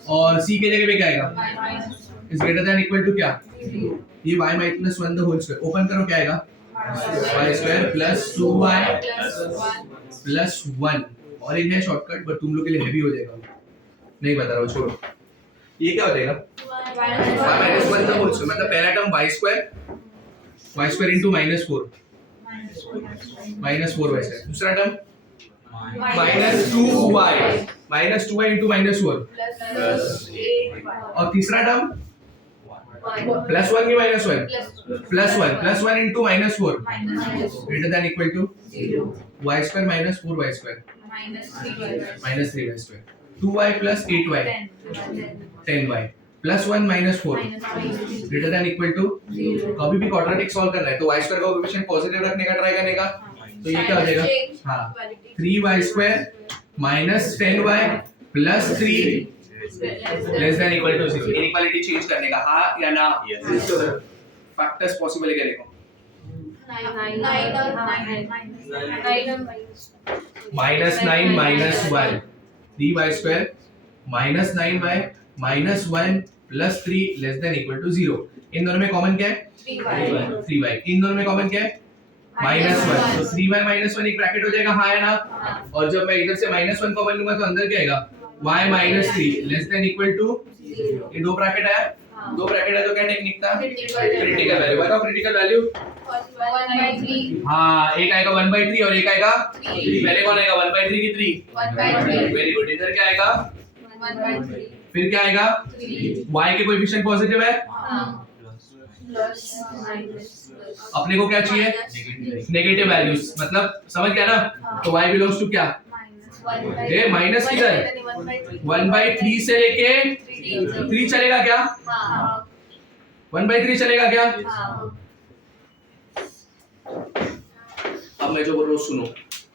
और c की जगह पे क्या आएगा? Is greater than equal to क्या? ये y minus 1 the whole square. Open करो, क्या आएगा? y square plus 2y plus 1। और एक है शॉर्टकट, बट तुम लोग के लिए हैवी हो जाएगा, नहीं बता रहा हूँ, छोड़ो। ये क्या हो जाएगा? y minus 1 the whole square. मतलब पहला term y square into minus 4 y square. दूसरा term minus 2y into minus 4। और तीसरा टर्म प्लस 1 की minus 1 plus 1 into minus 4 greater than equal to y square minus 4y square minus 3y square. 2y प्लस 8y 10y plus 1 minus 4 greater than equal to. कभी भी quadratic solve करना है तो y square का coefficient positive रखने का try करने का। तो ये क्या हो जाएगा? हाँ, 3y square minus 10y plus 3 less than equal to 0। Inequality change करने का, हाँ या ना? फैक्टर्स पॉसिबल है क्या? देखो, minus 9 minus 1 3y square minus 9y minus 1 plus 3 less than equal to 0। इन दोनों में कॉमन क्या है? 3y। इन दोनों में कॉमन क्या है? माइनस 1। तो 3y माइनस 1 एक ब्रैकेट हो जाएगा, हाँ या ना? और जब मैं इधर से माइनस 1 कॉमन लूंगा तो अंदर क्या आएगा? y minus 3 less than equal to. ये दो ब्रैकेट है, दो ब्रैकेट है तो क्या टेक्निक था? Critical value. बताओ क्रिटिकल वैल्यू। 1/3। हाँ, एक आएगा 1/3 और एक आएगा 3। पहले कौन आएगा? 1/3 की 3। 1/3। Very good. इधर क्या आएगा? 1/3। फिर क्या आएगा? 3। y के कोएफिशिएंट पॉजिटिव है, प्लस माइनस। अपने को क्या चाहिए? Negative values. मतलब समझ गया ना? तो y बिलोंग्स टू क्या? ये माइनस किधर? 1/3 से लेके 3 चलेगा क्या? 1/3 चलेगा क्या? अब मैं जो बोल रहा हूँ सुनो,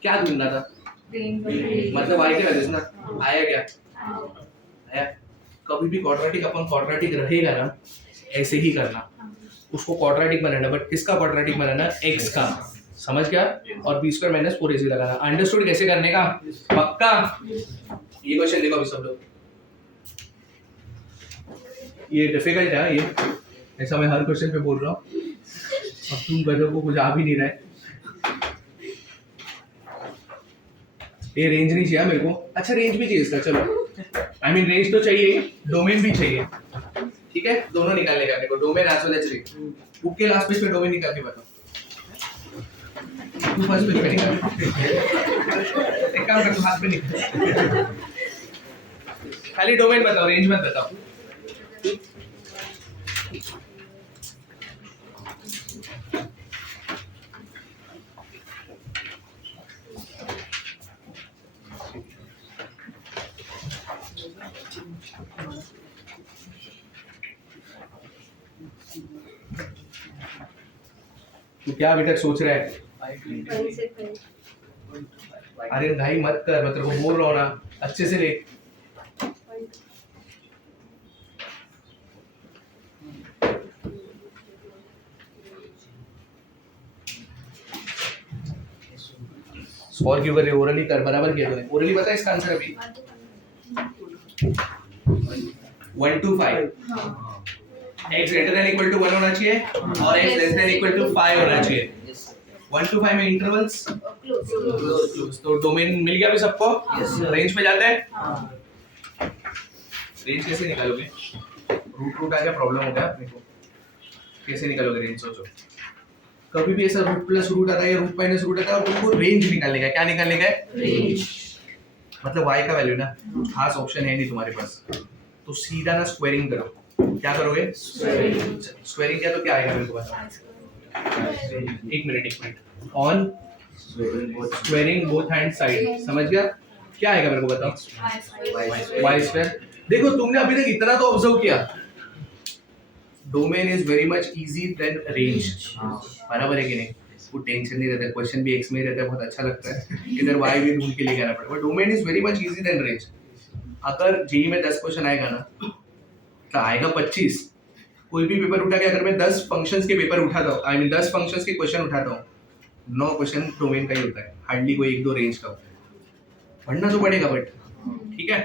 क्या ढूंढना था? मतलब y के वैल्यूज ना। आया क्या? आया। कभी भी क्वाड्रेटिक अपन क्वाड्रेटिक रहेगा ना, ऐसे ही करना। उसको क्वाड्रेटिक बनाना, बट किसका क्वाड्रेटिक बनाना? x का। समझ गया? और b स्क्वायर माइनस 4ac लगाना। अंडरस्टूड कैसे करने का? पक्का? ये क्वेश्चन देखो अभी सब लोग, ये डिफिकल्ट है ये, ऐसा मैं हर क्वेश्चन पे बोल रहा हूँ। अब तुम गधों को कुछ आ भी नहीं रहा है। ये रेंज नहीं चाहिए मेरे को। अच्छा, रेंज भी चाहिए इसका, चलो आई मीन रेंज तो चाहिए, डोमेन भी चाहिए, ठीक है? दोनों निकालने का मेरे को, domain as well as range. Book के लास्ट पेज पे डोमेन निकाल के बताओ। तू फर्स्ट पेज पे निकाल, एक काम कर, तू हाथ पे निकाल, खाली डोमेन बताओ, रेंज मत बताओ। तू क्या अभी तक सोच रहा है? अरे भाई मत कर, मैं तेरे को बोल रहा हूँ ना, अच्छे से ले। और क्यों कर रहे हो? ओरली कर, बराबर किया तूने। ओरली बता इसका आंसर अभी 1 to 5 x greater than equal to 1 होना चाहिए और x less than equal to 5 होना चाहिए। 1 to 5 में इंटरवल्स क्लोज, तो डोमेन मिल गया अभी सबको। रेंज पे जाते हैं। रेंज कैसे निकालोगे? रूट आ गया, प्रॉब्लम हो गया अपने को। कैसे निकालोगे रेंज? सोचो, कभी भी ऐसा रूट प्लस रूट आता है या रूट माइनस रूट आता है और तुमको रेंज निकालने का। क्या निकालने का है? रेंज। मतलब y का वैल्यू ना, खास ऑप्शन है नहीं तुम्हारे पास, तो सीधा ना स्क्वायरिंग करो। क्या करोगे? स्क्वायरिंग किया तो क्या आएगा मेरे को बताओ। एक minute on squaring both hand side, समझ गया? क्या आएगा मेरे को बताओ? y square. देखो तुमने अभी तक इतना तो ऑब्जर्व किया, domain is very much easy than range. बराबर है कि नहीं? कोई टेंशन नहीं रहता, क्वेश्चन भी एक्स में रहता है, बहुत अच्छा लगता है। इधर वाई भी ढूंढ के लेके आना पड़ेगा। Domain is very much easy than range. अगर जेई में 10 क्वेश्चन आएगा ना, तो आएगा 25। कोई भी पेपर उठा के अगर मैं 10 फंक्शंस के पेपर उठाता हूँ, आई मीन 10 फंक्शंस के क्वेश्चन उठाता हूँ, 9 क्वेश्चन डोमेन का ही होता है, हार्डली कोई 1-2 रेंज का होता है। पढ़ना तो पड़ेगा बट ठीक है।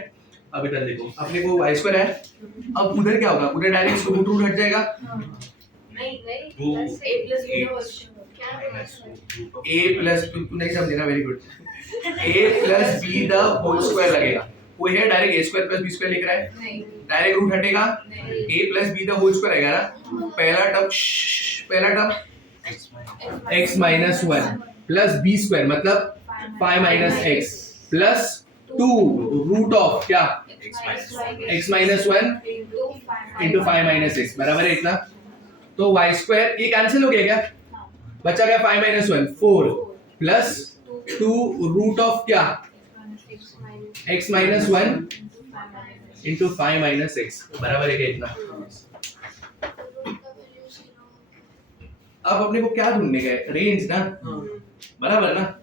अब इधर देखो, अपने को y स्क्वायर है, अब उधर क्या होगा? उधर डायरेक्ट रूट हट जाएगा। a प्लस तू नहीं समझे ना, very good. a plus b the whole square लगेगा। कोई है direct a square plus b square लिख रहा है? डायरेक्ट रूट हटेगा, a plus b the whole square आएगा ना। पहला term x minus 1 plus b square मतलब 5 minus x plus 2 root of क्या? x minus 1 into 5 minus x, बराबर है इतना। तो y स्क्वायर ये कैंसिल हो गया क्या? बचा क्या? 5 माइनस 1 4 प्लस 2 रूट ऑफ क्या? x minus 1 into 5 minus x, बराबर है क्या इतना? अब अपने को क्या ढूंढने का है? रेंज ना, बराबर ना।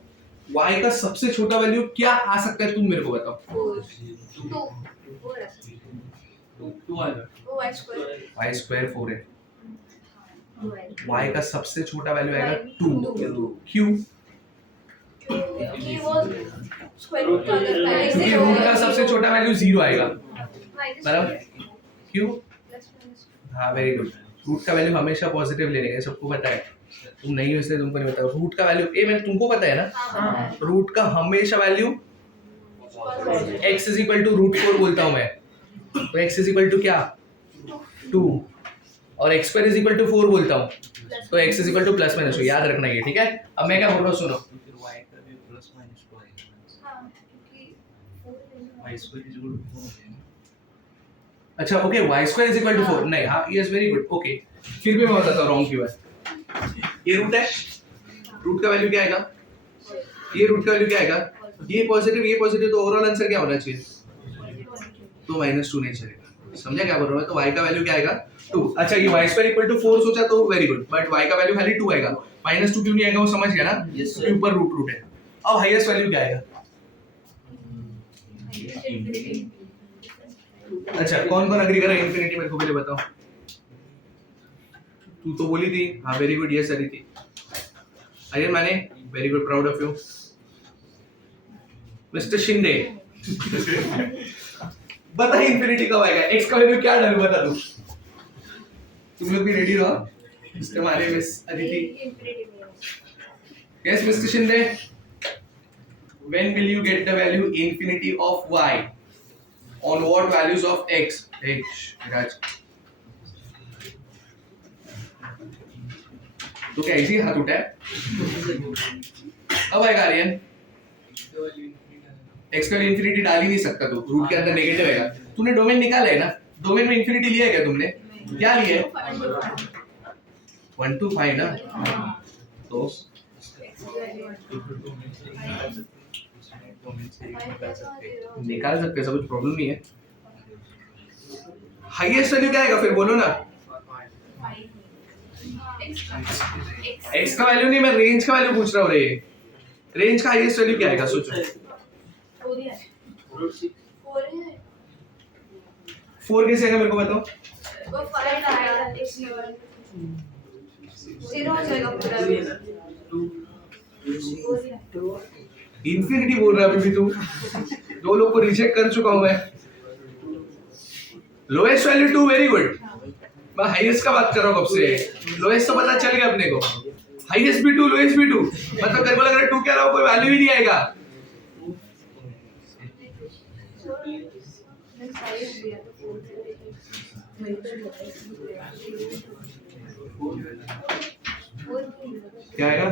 y का सबसे छोटा वैल्यू क्या आ सकता है? तुम मेरे को बताओ। y स्क्वायर 4 है, y का सबसे छोटा वैल्यू आएगा 2। क्यों? क्योंकि रूट का सबसे छोटा वैल्यू 0 आएगा, बराबर? क्यों? हाँ वेरी गुड। रूट का वैल्यू हमेशा पॉजिटिव लेने का, सबको पता है। तुम नहीं हो इसलिए तुमको नहीं पता। रूट का वैल्यू ए, मैंने तुमको पता है ना, रूट का हमेशा value x is equal to root 4 बोलता हूं मैं, तो x इज इक्वल टू क्या? 2 और x square is equal to 4 बोलता हूं, तो x is equal to plus minus 2। याद रखना ये, ठीक है? अब मैं क्या बोल रहा हूं सुनो। अच्छा okay, y square is equal to 4 नहीं, हाँ यस वेरी गुड, ओके। फिर भी मैं बताता हूं रॉन्ग क्यों है। ये रूट है, रूट का वैल्यू क्या आएगा? ये रूट का वैल्यू क्या आएगा? ये पॉजिटिव, तो ओवरऑल आंसर क्या होना चाहिए? तो -2 नहीं चलेगा। समझा क्या बोल रहा हूं? तो y का वैल्यू क्या आएगा? 2। अच्छा ये y स्क्वायर इक्वल टू 4 सोचा तो वेरी गुड, बट y का वैल्यू खाली 2 आएगा। -2 क्यों नहीं आएगा वो समझ गया ना? क्योंकि ऊपर रूट है। अब हाईएस्ट वैल्यू क्या आएगा? अच्छा कौन कौन एग्री कर रहा है इंफिनिटी? मेरे को पहले बताओ। तू तो बोली थी, हाँ वेरी गुड, यस अदिति। अरे माने very good, proud of you. Mister Shinde बता इंफिनिटी कब आएगा? x का वैल्यू क्या डालूं बता दो। तुम लोग भी रेडी रहो इसके मारे। Miss Aditi, yes mister Shinde, when will you get the value infinity of y on what values of x? Hey Raj, तो क्या इसी हाथ उठा है? अब आएगा आर्यन, x का इंफिनिटी डाल ही नहीं सकता तू, रूट के अंदर नेगेटिव आएगा। तूने डोमेन निकाला है ना, डोमेन में इंफिनिटी लिया है क्या तुमने? क्या लिया है? 1 to 5 ना, तो निकाल सकते हैं, सब कुछ प्रॉब्लम नहीं है। हाईएस्ट वैल्यू क्या आएगा फिर बोलो ना? x का वैल्यू नहीं, मैं रेंज का वैल्यू पूछ रहा हूँ रे। रेंज का हाईएस्ट वैल्यू क्या आएगा सोचो। 4 कैसे आएगा मेरे को बताओ। वो 5 आएगा, 0 हो जाएगा पूरा। इंफिनिटी बोल रहा है अभी भी तू। दो लोग को रिजेक्ट कर चुका हूं मैं। Lowest value 2, very good. मैं हाईएस्ट का बात कर रहा हूं कब से। लोएस्ट तो पता चल गया अपने को, हाईएस्ट भी 2, लोएस्ट भी 2, मतलब तेरे को लग रहा है 2 के अलावा कोई वैल्यू ही नहीं आएगा। क्या आएगा?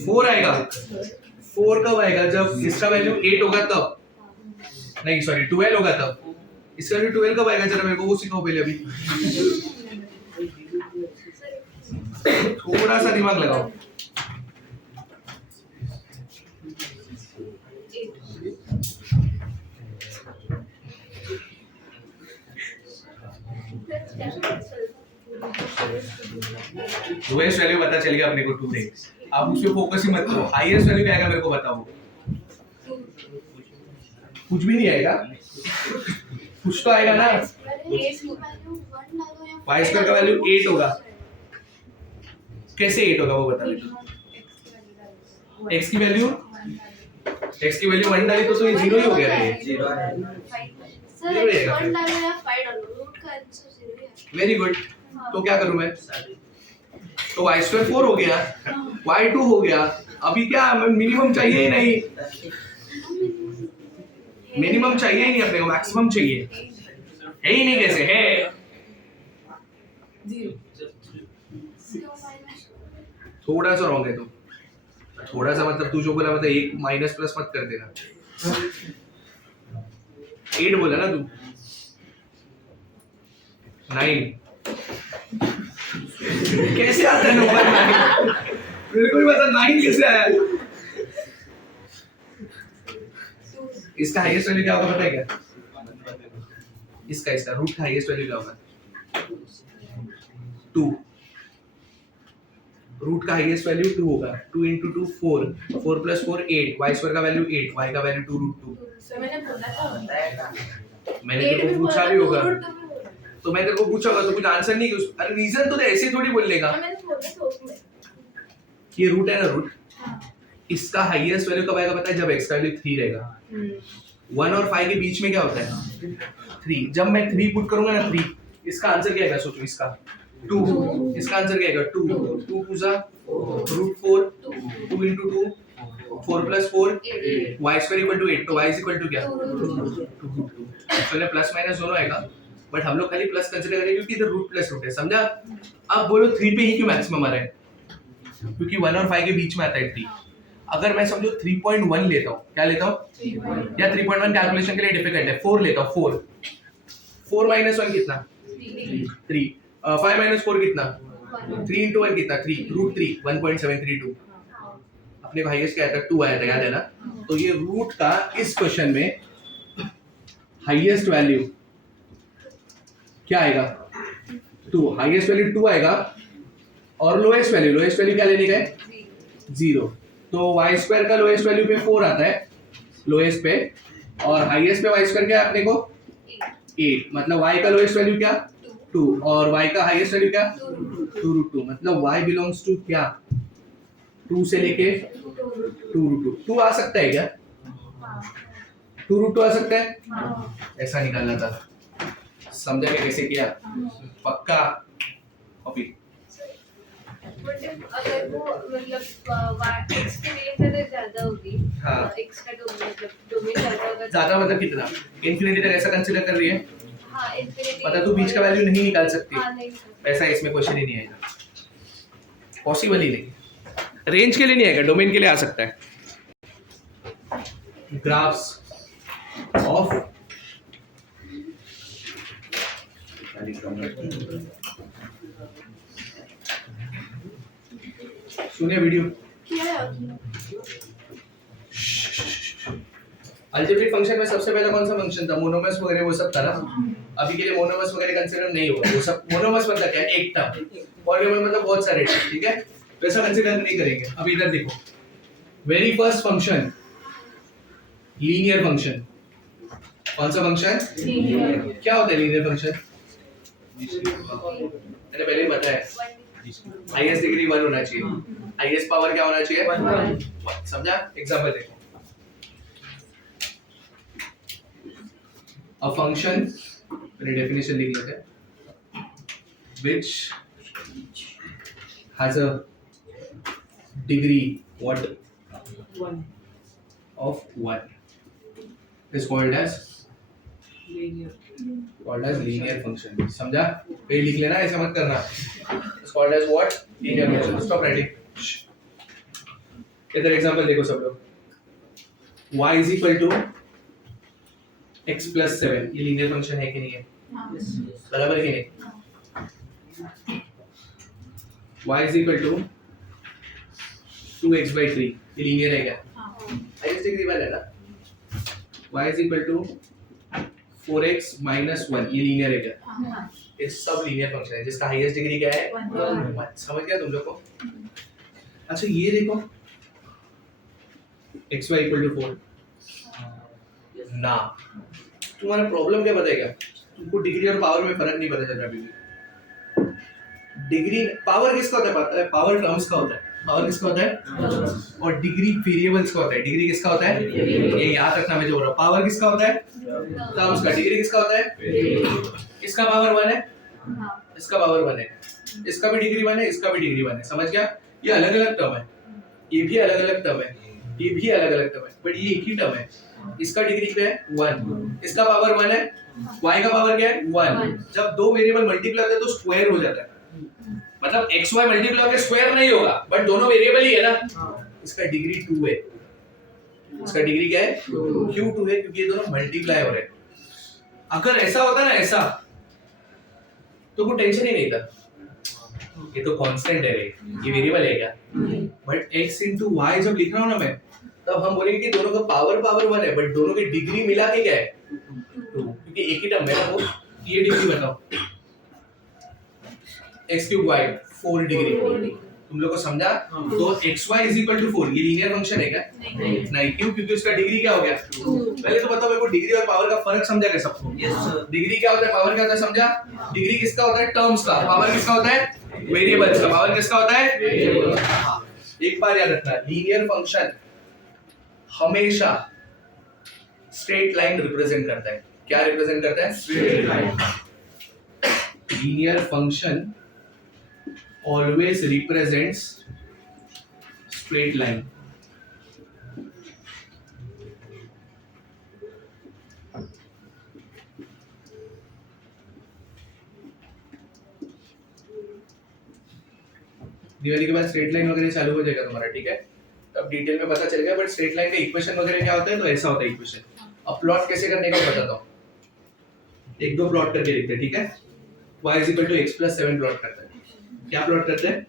4 आएगा। 4 कब आएगा? जब इसका वैल्यू 8 होगा तब, नहीं सॉरी 12 होगा तब। इसका वैल्यू 12 कब आएगा? जरा मेरे को वो सिखाओ पहले अभी। थोड़ा सा दिमाग लगाओ। लोएस्ट वैल्यू पता चल गया अपने को 2 है। आप उस पे फोकस ही मत करो। हाईएस्ट वैल्यू क्या आएगा मेरे को बताओ। कुछ भी नहीं आएगा, कुछ तो आएगा ना। वाई स्क्वायर का वैल्यू 8 होगा। कैसे 8 होगा वो बता बेटा। x की वैल्यू 1 डाली तो ये 0 ही हो गया रे। सर x 1 डालो या 5 डालो, रूट का आंसर 0 है। Very good. तो क्या करूं मैं? तो y स्क्वायर 4 हो गया, y 2 हो गया। अभी क्या मिनिमम चाहिए ही नहीं, मिनिमम चाहिए ही नहीं अपने को, मैक्सिमम चाहिए। है ही नहीं, कैसे है? थोड़ा सा रॉन्ग है तो। थोड़ा सा मतलब तू जो बोला मतलब 1 माइनस प्लस मत कर देना। 8 बोला ना तू। 9 कैसे आता है नंबर 9? मेरे को भी पता 9 कैसे आया। इसका हाईएस्ट वैल्यू क्या होगा पता है क्या? इसका रूट का हाईएस्ट वैल्यू क्या होगा? 2। रूट का हाईएस्ट वैल्यू 2 होगा। 2 into 2 4, 4 plus 4 8, y स्क्वायर का वैल्यू 8, y का वैल्यू 2 रूट 2। सर मैंने बोला था, मैंने तेरे को पूछा भी होगा, तो मैं तेरे को पूछा होगा तो कुछ आंसर नहीं कि अरे रीजन तो ऐसे थोड़ी बोल लेगा। मैंने बोला था उसमें ये रूट है ना, रूट। हाँ। इसका हाईएस्ट वैल्यू कब आएगा पता है? जब x का वैल्यू 3 रहेगा। 1 और 5 के बीच में क्या होता है? 3। जब मैं 3 पुट करूंगा ना 3, इसका आंसर क्या आएगा? सोचो इसका 2, इसका आंसर क्या आएगा? 2 2 पूजा root 4, 2 into 2 4 plus 4 y square equal to 8, तो y is equal to क्या? 2 पहले प्लस माइनस दोनों आएगा, बट हम लोग खाली प्लस कंसीडर करेंगे क्योंकि इधर रूट प्लस रूट है, समझा? अब बोलो 3 पे ही क्यों मैक्सिमम आ रहा है? क्योंकि 1 और 5 के बीच में आता है 3। अगर मैं समझो 3.1 लेता हूँ, क्या लेता हूँ? या 3.1 कैलकुलेशन के लिए डिफिकल्ट है, 4 लेता हूँ। 4 minus 1 कितना? 3। 5 minus 4 कितना? 3 into 1 कितना? 3 रूट 3 1.732। अपने को हाईएस्ट क्या आया था? 2 आया था, याद है ना? तो ये रूट का इस क्वेश्चन में हाईएस्ट वैल्यू क्या आएगा? 2। हाईएस्ट वैल्यू 2 आएगा और लोएस्ट वैल्यू क्या लेने का है? 0। तो y स्क्वायर का लोएस्ट वैल्यू पे 4 आता है लोएस्ट पे, और हाईएस्ट पे y स्क्वायर क्या है अपने को? 8। मतलब y का लोएस्ट वैल्यू क्या? 2 और y का हाईएस्ट वैल्यू क्या? 2 रूट 2। मतलब y बिलोंग्स टू क्या? 2 से लेके 2 रूट 2। 2 आ सकता है क्या? 2 रूट 2 आ सकता है? ऐसा निकालना था, समझा क्या कैसे किया? पक्का कॉपी। अगर वो मतलब x के लिए तो ज्यादा होगी। हाँ। x का मतलब डोमेन ज्यादा होगा। ज्यादा मतलब कितना? इन्फिनिटी तक ऐसा कंसीडर कर रही है? हाँ, इन्फिनिटी। मतलब तू बीच का वैल्यू नहीं निकाल सकती। हाँ, नहीं। ऐसा इसमें क्वेश्चन ही नहीं आएगा, पॉसिबल ही नहीं। रेंज के लिए नहीं आएगा, डोमेन के लिए आ सकता है। ग्राफ्स ऑफ सुनिए वीडियो। अलजेब्रिक फंक्शन में सबसे पहला कौन सा फंक्शन था? मोनोमस वगैरह वो सब था ना। अभी के लिए मोनोमस वगैरह कंसीडर नहीं होगा। वो सब मोनोमस मतलब क्या है? एक टर्म। पॉलीनोमियल मतलब बहुत सारे टर्म, ठीक है? तो ऐसा कंसीडर नहीं करेंगे। अब इधर देखो, very first function linear function. कौन सा फंक्शन? क्या होता है लीनियर फंक्शन? मैंने पहले ही बताया, हाईएस्ट डिग्री 1 होना चाहिए, हाईएस्ट पावर क्या होना चाहिए 1, समझा? एग्जांपल देखो, अ फंक्शन, पहले डेफिनेशन लिख लेते हैं, which has a degree what 1 of 1 is called as linear function. समझा? पे लिख लेना, ऐसा मत करना. It's called as what? Linear function. Stop writing. इधर एग्जांपल देखो सब लोग. y is equal to x plus 7. ये लीनियर फंक्शन है कि नहीं है? बराबर कि नहीं? y is equal to 2x by 3. ये लीनियर है क्या? हाईएस्ट डिग्री वाला है ना? y is equal to 4x minus 1. ये लीनियर है क्या? ये सब लीनियर फंक्शन है जिसका हाईएस्ट डिग्री क्या है 1. समझ गया तुम लोग को? अच्छा ये देखो xy equal to 4 ना, तुम्हारा प्रॉब्लम क्या पता है क्या? तुमको डिग्री और पावर में फर्क नहीं पता चल रहा अभी भी. डिग्री पावर किसका होता है पता है? पावर टर्म्स का होता है. पावर किसका होता है? और डिग्री वेरिएबल्स का होता है. डिग्री किसका होता है? ये याद रखना मैं जो बोल रहा हूँ. पावर किसका होता है? टर्म्स का. डिग्री किसका होता है? इसका पावर 1 है, इसका पावर 1 है, इसका भी डिग्री 1 है, इसका भी डिग्री 1 है. समझ गया? ये अलग अलग टर्म है, ये भी अलग अलग टर्म है, ये भी अलग अलग टर्म है, बट ये एक ही टर्म है. इसका डिग्री क्या है 1, इसका पावर 1 है, y का पावर क्या है 1. जब दो वेरिएबल मल्टीप्लाई होते हैं तो स्क्वायर हो जाता है. मतलब xy मल्टीप्लाई होकर स्क्वायर नहीं होगा, बट दोनों वेरिएबल ही है ना. इसका डिग्री 2 है, इसका डिग्री क्या है? क्यों 2 है? क्योंकि ये दोनों मल्टीप्लाई हो रहे हैं. अगर ऐसा होता ना, ऐसा तो कोई टेंशन ही नहीं था. ये तो कांस्टेंट है रे, ये वेरिएबल है क्या? बट x into y जब लिख रहा हूं ना मैं, तब हम बोलेंगे कि दोनों का पावर 1 है, बट दोनों की डिग्री मिला के क्या है 2, क्योंकि एक ही टर्म है ना वो. ये डिग्री बताओ, x cube y 4 डिग्री. तुम लोग को समझा? तो xy is equal to 4 ये लीनियर फंक्शन है क्या? नहीं. क्यों? क्योंकि उसका डिग्री क्या हो गया 2. पहले तो बताओ मेरे को डिग्री और पावर का फर्क समझा क्या सबको? डिग्री क्या होता है, पावर क्या होता है, समझा? डिग्री किसका होता है? टर्म्स का. पावर किसका होता है? वेरिएबल्स का. पावर किसका होता है? एक बार याद रखना, लीनियर फंक्शन हमेशा स्ट्रेट लाइन रिप्रेजेंट करता है. क्या रिप्रेजेंट करता है? Straight line. Linear function always represents straight line. Diwali के बाद स्ट्रेट लाइन वगैरह चालू हो जाएगा तुम्हारा, ठीक है? तब डिटेल में पता चलेगा. बट स्ट्रेट लाइन का इक्वेशन वगैरह क्या होता है, तो ऐसा होता है इक्वेशन. अब प्लॉट कैसे करने का बताता हूँ. एक दो प्लॉट करके लिखते हैं, ठीक है? y is equal to x plus 7 plot करते हैं. क्या प्लॉट करते हैं?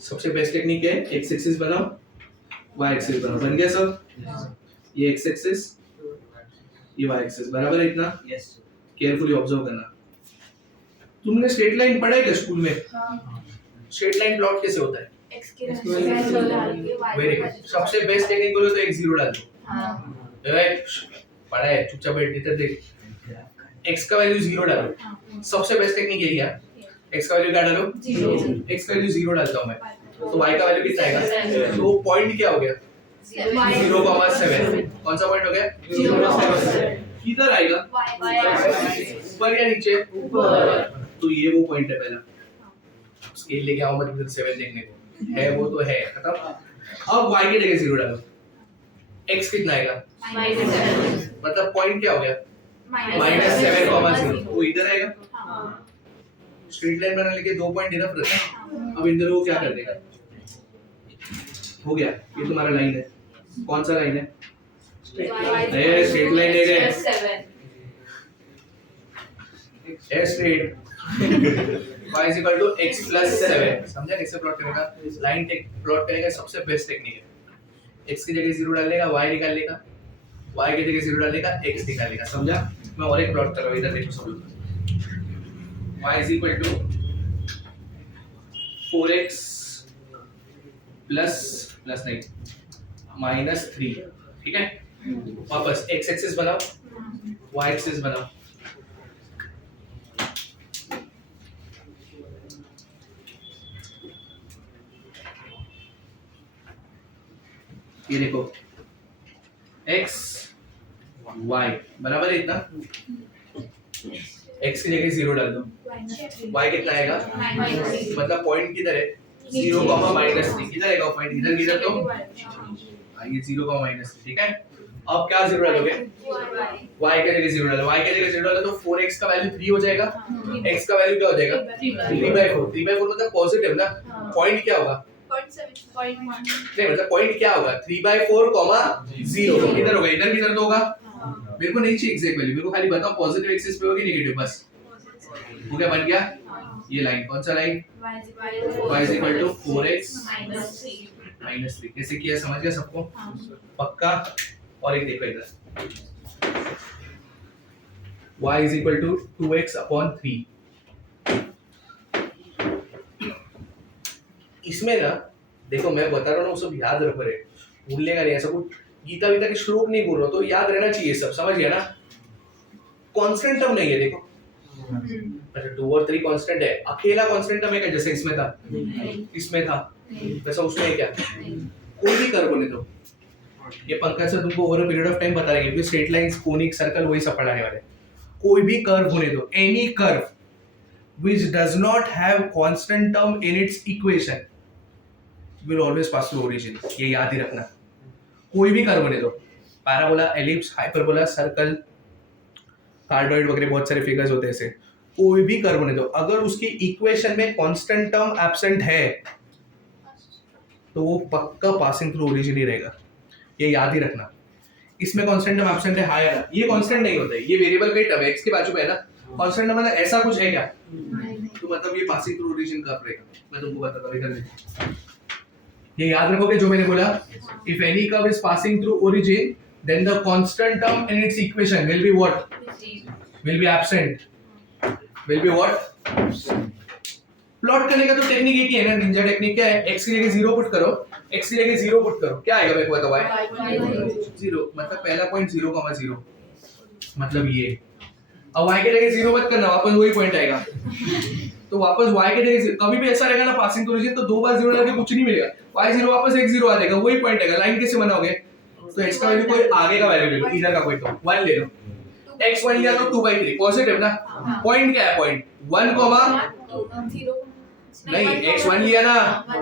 सबसे बेस्ट टेक्निक है x एक्सिस बनाओ, y एक्सिस बनाओ. बन गया सब? ये x एक्सिस, ये y एक्सिस. बराबर है इतना? यस. केयरफुली ऑब्जर्व करना. तुमने स्ट्रेट लाइन पढ़ा है क्या स्कूल में? स्ट्रेट लाइन प्लॉट कैसे होता है? Very good. सबसे बेस्ट टेक्निक बोलो तो x0 डाल दो. पढ़ा है, चुपचाप बैठ इधर देख. x का वैल्यू 0 डालो. सबसे बेस्ट टेक्निक यही है. x का वैल्यू क्या डालो? 0. x का वैल्यू 0 डालता हूं मैं, तो y का वैल्यू कितना आएगा? तो पॉइंट क्या हो गया? 0,7. कौन सा पॉइंट हो गया? 0,7. किधर आएगा? ऊपर या नीचे? ऊपर. तो ये वो पॉइंट है पहला. स्केल लेके आओ मत 7 देखने को. है वो तो है, खत्म. अब y की जगह 0 डालो. x कितना आएगा? मतलब पॉइंट क्या हो गया? -7,0. वो इधर आएगा. स्ट्रेट लाइन बनाने के 2 पॉइंट इनफ रहता है. अब इन दोनों को क्या कर देगा? हो गया. ये तुम्हारा लाइन है. कौन सा लाइन है? स्ट्रेट लाइन ले गए. Straight y is equal to x plus 7. समझा? कैसे प्लॉट करेगा? लाइन प्लॉट करेगा. सबसे बेस्ट टेक्निक है. x की जगह 0 डाल देगा, y निकाल लेगा. y की जगह 0 डाल देगा, x निकाल लेगा. समझा? मैं और एक प्लॉट कर रहा हूं, इधर देखो सब लोग. y is equal to 4x plus नहीं -3. ठीक है? वापस x एक्सिस बनाओ, y एक्सिस बनाओ. ये देखो x y बराबर है इतना, x की जगह 0 डाल दो, y कितना आएगा, मतलब पॉइंट किधर है 0, -3 किधर आएगा पॉइंट, इधर किधर तो ये 0, -3 ठीक है। अब क्या 0 डालोगे, y की जगह 0 डालो, y की जगह 0 डालो तो 4x का वैल्यू 3 हो जाएगा, x का वैल्यू क्या हो जाएगा 3/4, 3/4 मतलब पॉजिटिव ना, पॉइंट क्या होगा 0.7 नहीं मतलब पॉइंट क्या होगा 3/4, 0 किधर होगा, इधर किधर तो होगा, मेरे को नहीं चाहिए एग्जैक्ट वैल्यू, मेरे को खाली बताओ पॉजिटिव एक्सिस पे होगी नेगेटिव, बस हो गया, बन गया। ये लाइन कौन सा line, y is equal to 4x -3, कैसे किया समझ गया सबको, पक्का। और एक देखो इधर y is equal to 2x/3, इसमें ना देखो मैं बता रहा हूँ ना, सब याद रखो रे, भूलने का नहीं, ऐसा कुछ गीता वीता के श्लोक नहीं बोल रहा, तो याद रहना चाहिए सब, समझ गया ना। कांस्टेंट टर्म नहीं है देखो, अच्छा 2 और 3 कांस्टेंट है, अकेला कांस्टेंट टर्म है क्या, जैसे इसमें था, इसमें था वैसा उसमें है क्या, कोई भी कर्व होने दो, ये पंकज सर तुमको over a period of time बता रहे हैं, क्योंकि स्ट्रेट लाइंस, कोनिक, सर्कल वही सब पढ़ाने वाले, कोई भी कर्व होने दो, any curve which does not have constant term in its equation will always pass through origin, ये याद ही रखना। कोई भी कर्व होने दो, parabola, ellipse, hyperbola, circle, cardioid वगैरह बहुत सारे फिगर्स होते हैं ऐसे, कोई भी कर्व होने दो, अगर उसकी इक्वेशन में कांस्टेंट टर्म एब्सेंट है तो वो पक्का पासिंग थ्रू ओरिजिन ही रहेगा, ये याद ही रखना। इसमें कांस्टेंट टर्म एब्सेंट है, हाँ यार ये कांस्टेंट नहीं होता है, ये वेरिएबल का ही टर्म है, x के बाजू में है ना, कांस्टेंट मतलब ऐसा कुछ है क्या, तो मतलब ये पासिंग थ्रू ओरिजिन कर्व रहेगा, मैं तुमको बताता हूं इधर, ये याद रखोगे जो मैंने बोला, if any curve is passing through origin then the constant term in its equation will be what, will be absent, will be what, plot करने का तो टेक्निक एक ही है ना, निंजा टेक्निक क्या है, x की जगह 0 पुट करो, x की जगह 0 पुट करो, क्या आएगा मेरे को बताओ, y 0, मतलब पहला पॉइंट 0,0 मतलब ये, अब y की जगह 0 मत करना, वापस वही पॉइंट आएगा, तो वापस y की जगह कभी भी ऐसा रहेगा ना पासिंग थ्रू ओरिजिन, तो 2 बार 0 डाल के कुछ नहीं मिलेगा, y0 वापस x 0 आ जाएगा, वही पॉइंट आएगा, लाइन कैसे बनाओगे, तो x का वैल्यू कोई आगे का वैल्यू ले लो, इधर का कोई तो 1 ले लो, x 1 लिया तो 2/3 पॉजिटिव ना, पॉइंट क्या है, पॉइंट 1, नहीं x 1 लिया ना,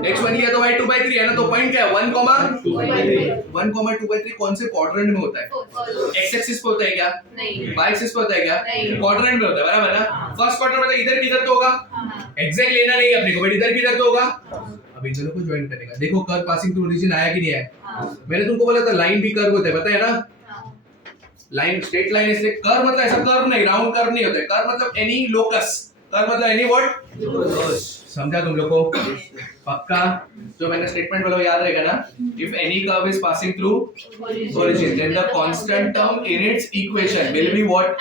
x 1 लिया तो y 2/3 है ना, तो पॉइंट क्या है 1,2/3 कौन से क्वाड्रेंट में होता है, x एक्सिस पे होता है क्या, y एक्सिस पे होता है क्या, क्वाड्रेंट में होता है, बराबर ना, फर्स्ट क्वाड्रेंट मतलब इधर किधर तो होगा, एग्जैक्ट लेना नहीं अपने को, बट इधर किधर तो होगा, अब इन दोनों को ज्वाइन करेगा, देखो कर्व पासिंग थ्रू ओरिजिन आया कि नहीं आया, मैंने तुमको बोला था लाइन भी कर्व होता है, पता है ना, लाइन स्ट्रेट लाइन, इसलिए कर्व मतलब ऐसा कर्व नहीं, राउंड कर्व नहीं होता है, कर्व मतलब एनी लोकस, कर्व मतलब एनी व्हाट, समझा तुम लोग को, पक्का, जो मैंने स्टेटमेंट बोला याद रहेगा ना, if any curve is passing through origin then the constant term in its equation will be what,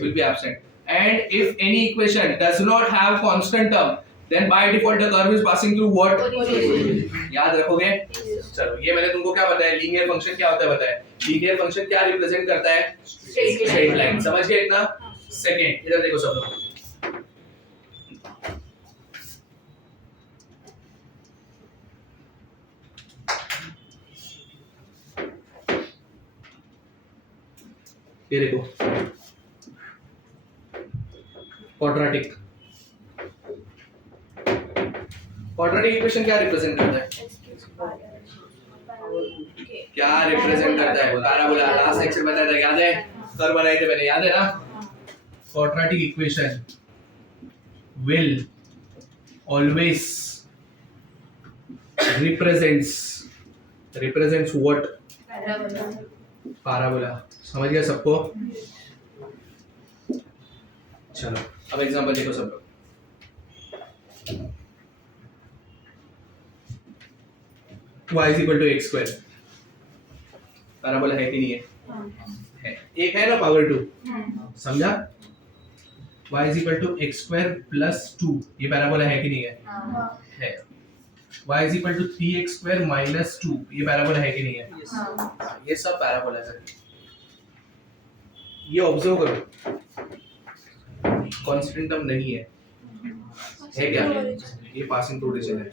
will be absent, and if any equation does not have constant term then by default the curve is passing through what, याद रखोगे। चलो ये मैंने तुमको क्या बताया, linear function क्या होता है बताया, लीनियर फंक्शन क्या रिप्रेजेंट करता है, स्ट्रेट लाइन, समझ गए इतना। सेकंड इधर देखो सब लोग, ये देखो क्वाड्रेटिक, क्वाड्रेटिक इक्वेशन क्या रिप्रेजेंट करता है, क्या रिप्रेजेंट करता है, पैराबोला, लास्ट लेक्चर बताया था, याद है, कर्व बनाए थे मैंने, याद है ना, quadratic equation will always represents what, parabola, समझ गया सबको। चलो अब एग्जांपल देखो सब लोग, y is equal to x square, parabola है कि नहीं है, है, एक है ना पावर 2, समझा, y is equal to x square plus 2, ये पैराबोला है कि नहीं है, है, y is equal to 3x square minus 2, ये पैराबोला है कि नहीं है, ये सब पैराबोला है, ये ऑब्जर्व करो, कांस्टेंट टर्म नहीं है क्या, ये पासिंग थ्रू ओरिजिन है,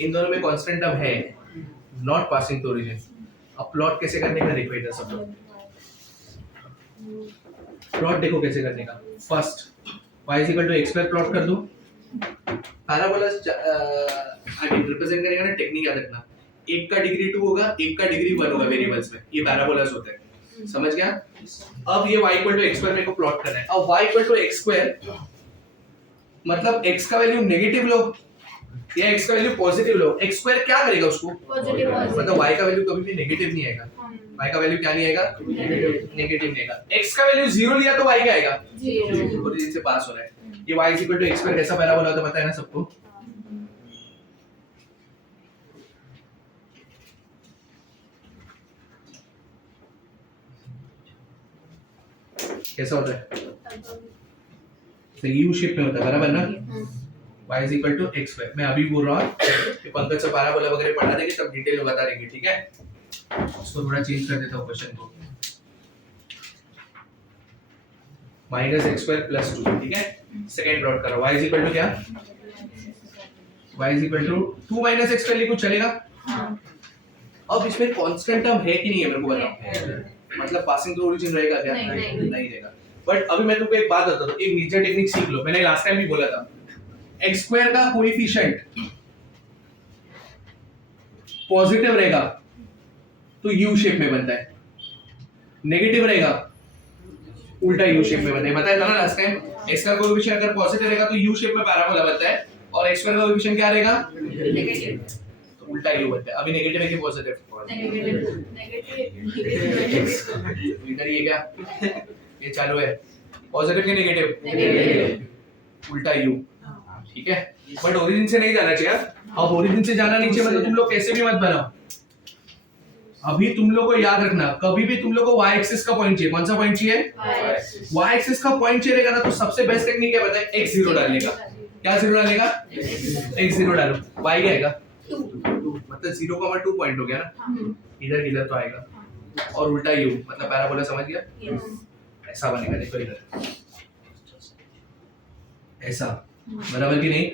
इन दोनों में कांस्टेंट टर्म है, नॉट पासिंग थ्रू ओरिजिन, अब प्लॉट कैसे करने का देखो इधर सब लोग, प्लॉट देखो कैसे करने का। First y is equal to x square plot कर दो। पैराबोला आई मीन रिप्रेजेंट करेगा ना, टेक्निक याद रखना, एक का डिग्री 2 होगा, एक का डिग्री 1 होगा वेरिएबल्स में, ये पैराबोलास होते हैं, समझ गया। अब ये y equal to x square मेरे को प्लॉट करना है। अब y equal to x square मतलब x का वैल्यू नेगेटिव लो या x का वैल्यू पॉजिटिव लो, x स्क्वायर क्या करेगा उसको पॉजिटिव मतलब y का वैल्यू कभी भी नेगेटिव नहीं आएगा, y का वैल्यू क्या नहीं आएगा, नेगेटिव नहीं आएगा। x का वैल्यू 0 लिया तो y क्या आएगा, 0, ओरिजिन से पास हो रहा है। ये y is equal to x square कैसा पैराबोला होता है पता है ना सबको, कैसा होता है, तो यू शेप में होता है बराबर ना, y is equal to x square. मैं अभी बोल रहा हूँ कि पंकज से पैराबोला वगैरह पढ़ा देंगे तब डिटेल में बता देंगे, ठीक है। इसको थोड़ा चेंज कर देता हूँ क्वेश्चन को, माइनस एक्स स्क्वायर प्लस 2, ठीक है। सेकंड प्लॉट करो, y इज इक्वल टू क्या, y is equal to 2 minus x square लिखो चलेगा। अब इसमें कांस्टेंट टर्म है कि नहीं है मेरे को बताओ, मतलब पासिंग टू ओरिजिन रहेगा क्या, नहीं रहेगा। बट अभी मैं तुमको एक बात बताता हूँ, एक नीचे टेक्निक सीख लो, मैंने लास्ट टाइम भी बोला था, एक्स स्क्वायर का कोएफिशिएंट पॉजिटिव रहेगा तो यू शेप में बनता है, नेगेटिव रहेगा उल्टा यू शेप में बनता है, बताया था ना लास्ट टाइम। एक्स का कोएफिशिएंट अगर पॉजिटिव रहेगा तो यू शेप में पैराबोला बनता है, और एक्स स्क्वायर का कोएफिशिएंट क्या रहेगा, नेगेटिव, तो उल्टा यू बनता है। अभी नेगेटिव है कि पॉजिटिव, नेगेटिव इधर ये क्या, ये चालू है, पॉजिटिव कि नेगेटिव, उल्टा यू, ठीक है। बट ओरिजिन से नहीं जाना चाहिए। अब ओरिजिन से जाना नीचे मतलब तुम लोग कैसे भी मत बनाओ, अभी तुम लोग को याद रखना, कभी भी तुम लोग को y एक्सिस का पॉइंट चाहिए, कौन सा पॉइंट चाहिए, y एक्सिस का पॉइंट चाहिए ना, तो सबसे बेस्ट टेक्निक क्या पता है, x0 डालने का। क्या 0 डालेगा, x0 डालो, y क्या आएगा 2, मतलब 0,2 पॉइंट हो गया ना, इधर इधर तो आएगा, और उल्टा u मतलब पैराबोला, समझ गया। ऐसा बनेगा, देखो इधर ऐसा, बराबर कि नहीं,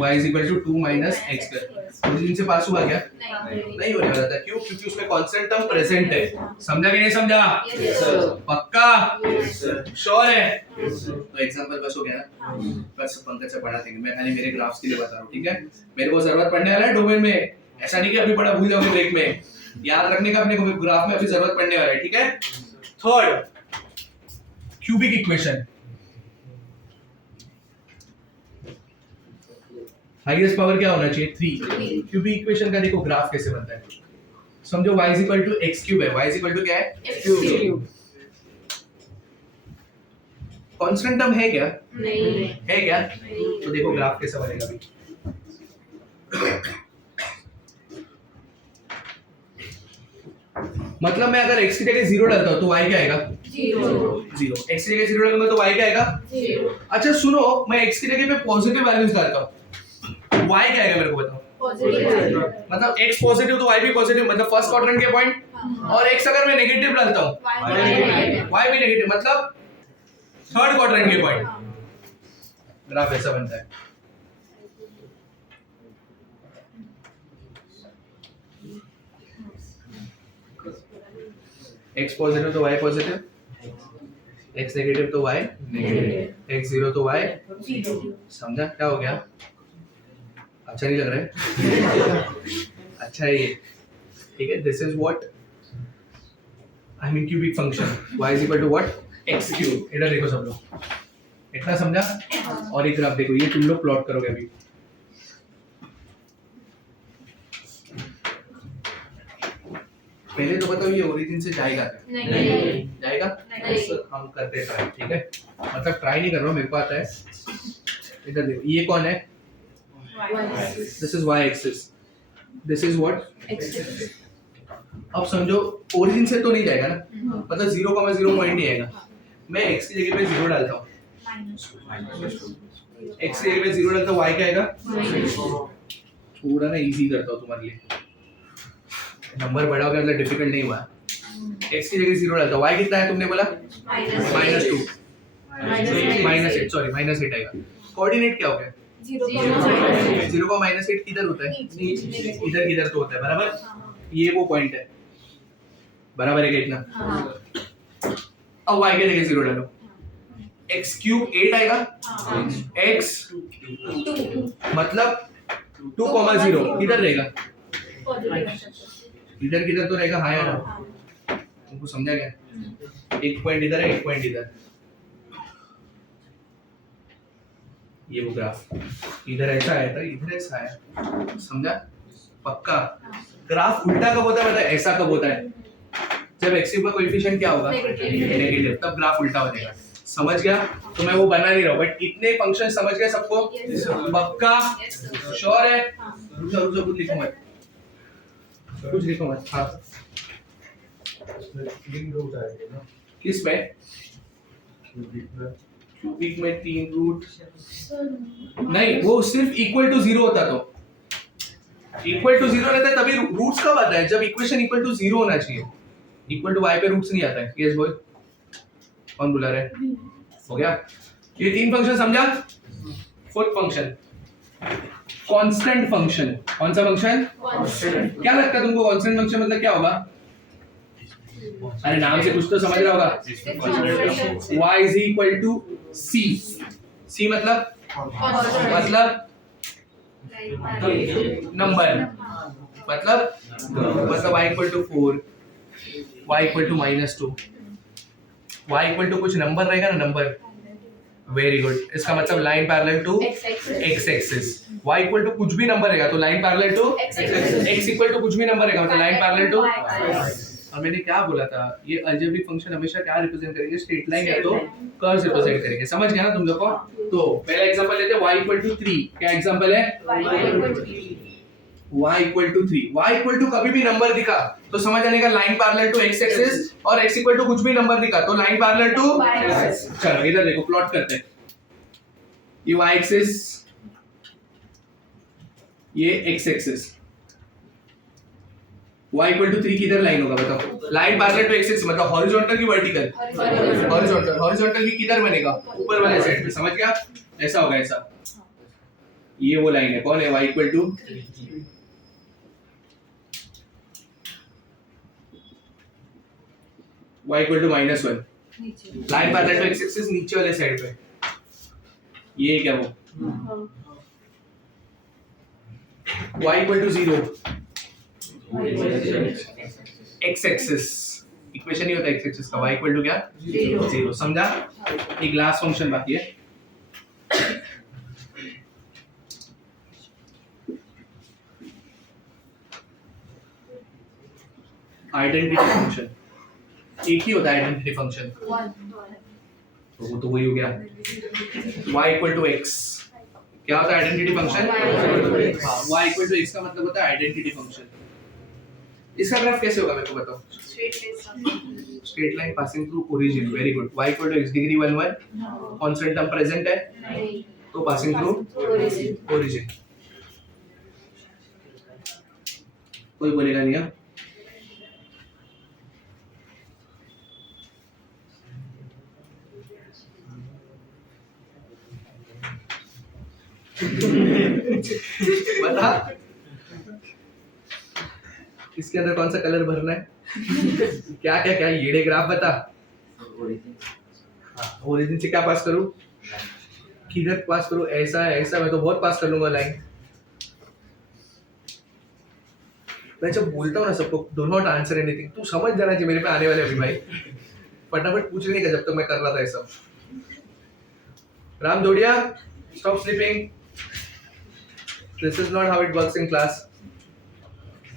y is equal to 2 minus x square. Origin से पास हुआ क्या, नहीं होने वाला था, क्यों, क्योंकि उसमें कांस्टेंट टर्म प्रेजेंट है। समझा कि नहीं समझा, पक्का, श्योर है। तो एग्जांपल बस हो गया ना, बस पंकज से पढ़ा देंगे, मैं खाली मेरे ग्राफ्स के लिए बता रहा हूँ, ठीक है। मेरे को जरूरत पड़ने वाला है डोमेन में, ऐसा नहीं कि अभी पढ़ा भूल जाओगे ब्रेक में, याद रखने का अपने को ग्राफ में अभी जरूरत पड़ने वाला है, ठीक है। Third, cubic equation, highest power क्या होना चाहिए, 3। क्यूबिक इक्वेशन का देखो ग्राफ कैसे बनता है, समझो y is equal to x cube है, y इज इक्वल टू क्या है, x क्यूब। कांस्टेंट टर्म है क्या, नहीं है क्या, तो देखो ग्राफ कैसे बनेगा अभी। मतलब मैं अगर x की जगह 0 डालता हूं तो y क्या आएगा, 0। x की जगह 0 डालूंगा तो y क्या आएगा, 0। अच्छा सुनो, मैं x की जगह पे पॉजिटिव वैल्यूज डालता हूं, y क्या आएगा मेरे को बताओ, पॉजिटिव। मतलब x पॉजिटिव तो y भी पॉजिटिव, मतलब फर्स्ट क्वाड्रेंट के पॉइंट, और x अगर मैं नेगेटिव डालता हूं y भी नेगेटिव, मतलब थर्ड क्वाड्रेंट के पॉइंट। ग्राफ ऐसा बनता है। x पॉजिटिव तो y पॉजिटिव, x नेगेटिव तो y नेगेटिव, x 0 तो y 0। समझा क्या हो गया, अच्छा नहीं लग रहा है अच्छा है ये, ठीक है। This is what I mean cubic function, y is equal to what, x cube. इधर देखो सब लोग, इतना समझा। और एक ग्राफ देखो, ये तुम लोग प्लॉट करोगे अभी, पहले तो बताओ ये ओरिजिन से जाएगा क्या, नहीं जाएगा, नहीं। हम करते हैं ट्राई, ठीक है, मतलब ट्राई नहीं कर रहा हूँ, मेरे को आता है। इधर देखो, ये कौन है, this is y axis, this is what, x axis. अब समझो ओरिजिन से तो नहीं जाएगा ना, मतलब 0,0 पॉइंट नहीं आएगा। मैं x की जगह पे 0 डालता हूँ, x की जगह पे 0 डालता हूँ, y क्या आएगा, थोड़ा ना इजी करता हूँ तुम्हारे लिए, नंबर बड़ा हो गया मतलब डिफिकल्ट नहीं हुआ। x की जगह 0 डालता हूँ, y कितना है तुमने बोला, -2, -8 आएगा। कोऑर्डिनेट क्या हो गया, 0 का -8 किधर होता है, इधर तो होता है, बराबर। ये वो पॉइंट है, बराबर है क्या इतना? हाँ अब y के जगह 0 डालो, x क्यूब 8 आएगा, x मतलब 2,0 किधर रहेगा? इधर किधर तो रहेगा, हाँ या ना? तुमको समझा क्या? एक पॉइंट इधर है, एक पॉइंट इधर, ये वो ग्राफ इधर ऐसा आया था, इधर ऐसा आया, समझा? पक्का? ग्राफ उल्टा कब होता है, मतलब ऐसा कब होता है? जब एक्स का कोएफिशिएंट क्या होगा? नेगेटिव, तब ग्राफ उल्टा हो जाएगा। समझ गया? तो मैं वो बना नहीं रहा हूँ, बट इतने फंक्शन समझ गए सबको? पक्का? श्योर है? रुको कुछ लिखो मत, कुछ लिखो मत। हाँ किस में? क्यूबिक में 3 रूट नहीं, वो सिर्फ इक्वल टू 0 होता, तो इक्वल टू 0 रहता है तभी रूट्स कब आता है? जब इक्वेशन इक्वल टू 0 होना चाहिए। इक्वल टू y पे रूट्स नहीं आता है। यस बॉय, कौन बुला रहा है? हो गया? ये 3 फंक्शन समझा? Fourth function constant function. कौन सा फंक्शन? क्या लगता है तुमको कांस्टेंट फंक्शन मतलब क्या होगा? अरे नाम से कुछ तो समझ रहा होगा। y is equal to c, c मतलब नंबर, मतलब y equal to 4, y equal to -2, y equal to कुछ नंबर रहेगा ना, नंबर। वेरी गुड, इसका मतलब line parallel to x axis. y equal to कुछ भी नंबर रहेगा तो line parallel to x equal to कुछ भी नंबर रहेगा मतलब लाइन पैरेलल टू। और मैंने क्या बोला था, ये अलजेब्रिक फंक्शन हमेशा क्या रिप्रेजेंट करेंगे? स्ट्रेट लाइन या तो कर्व्स रिप्रेजेंट करेंगे। समझ गया ना तुम लोग को? तो पहला एग्जांपल लेते हैं, y equal to 3। क्या एग्जांपल है? y equal to 3। y equal to कभी भी नंबर दिखा तो समझ आने का line parallel to x axis, और x equal to कुछ भी नंबर दिखा तो लाइन पैरेलल टू। चलो इधर देखो, प्लॉट करते हैं। ये y एक्सिस, ये x axis. y equal to 3 किधर लाइन होगा बताओ? Line parallel to x axis, मतलब हॉरिजॉन्टल की वर्टिकल? हॉरिजॉन्टल। हॉरिजॉन्टल की किधर बनेगा? ऊपर वाले साइड पे। समझ गया? ऐसा होगा, ऐसा। ये वो लाइन है, कौन है? y equal to y equal to -1, line parallel to x axis नीचे वाले साइड पे। ये क्या वो? y equal to 0, x axis. Equation ही होता है x एक्सिस का। y equal to क्या? 0। समझा? एक लास्ट फंक्शन बाकी है, आइडेंटिटी फंक्शन। एक ही होता है आइडेंटिटी फंक्शन, तो वो तो वही हो गया। y equal to x क्या होता है? Identity function. y equal to x का मतलब होता है आइडेंटिटी फंक्शन। इसका ग्राफ कैसे होगा मेरे को बताओ? Straight line passing through origin. Very good. y equal to x degree 1 1, constant term present है तो पासिंग थ्रू ओरिजिन। कोई बोलेगा नहीं? हाँ बता, इसके अंदर कौन सा कलर भरना है? क्या क्या क्या ये ग्राफ बता। ओरिजिन से क्या पास करूं? किधर पास करूं? ऐसा है, ऐसा। मैं तो बहुत पास कर लूंगा लाइन। मैं जब बोलता हूँ ना सबको, डू नॉट आंसर एनीथिंग, तू समझ जाना चाहिए मेरे पे आने वाले अभी भाई। फटाफट पूछ लेने का जब तक मैं कर रहा था ये सब। राम जोड़िया, stop sleeping. This is not how it works in class.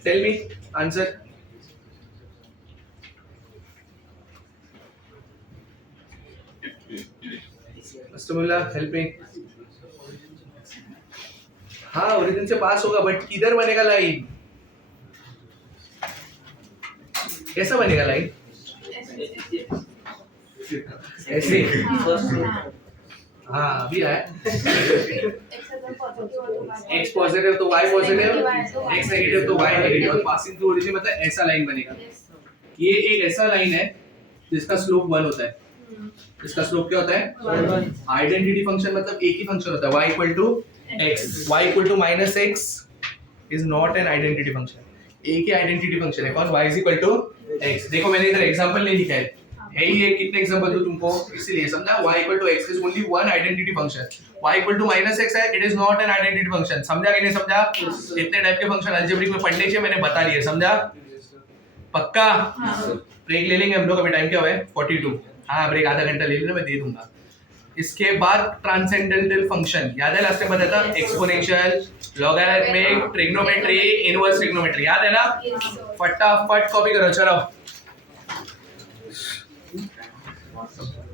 Tell me, answer. Astamullah, help me. हाँ, ओरिजिन से पास होगा, बट किधर बनेगा लाइन? कैसा बनेगा लाइन? ऐसे। हाँ अभी आया। x पॉजिटिव तो y पॉजिटिव, x नेगेटिव तो y नेगेटिव, और पासिंग थ्रू ओरिजिन मतलब ऐसा लाइन बनेगा। ये एक ऐसा लाइन है जिसका स्लोप 1 होता है। इसका स्लोप क्या होता है? आइडेंटिटी फंक्शन मतलब एक ही फंक्शन होता है, y equal to x। y equal to -x is not an identity function। एक ही आइडेंटिटी फंक्शन है कौन y is equal to x। देखो मैंने इधर एग्जांपल नहीं लिखा है ही ये कितने एग्जांपल दूं तुमको इसलिए समझा y equal to x is only one identity function. y equal to -x है it is not an identity function. समझा कि नहीं समझा? इतने टाइप के फंक्शन अलजेब्रिक में पढ़ने चाहिए मैंने बता दिए। समझा पक्का? ब्रेक ले लेंगे हम लोग। अभी टाइम क्या हुआ है 42। हाँ ब्रेक आधा घंटा ले लेना मैं दे दूंगा। इसके बाद ट्रांसेंडेंटल फंक्शन याद है लास्ट टाइम बताया था exponential logarithmic trigonometry inverse trigonometry याद है ना? फटाफट कॉपी करो चलो।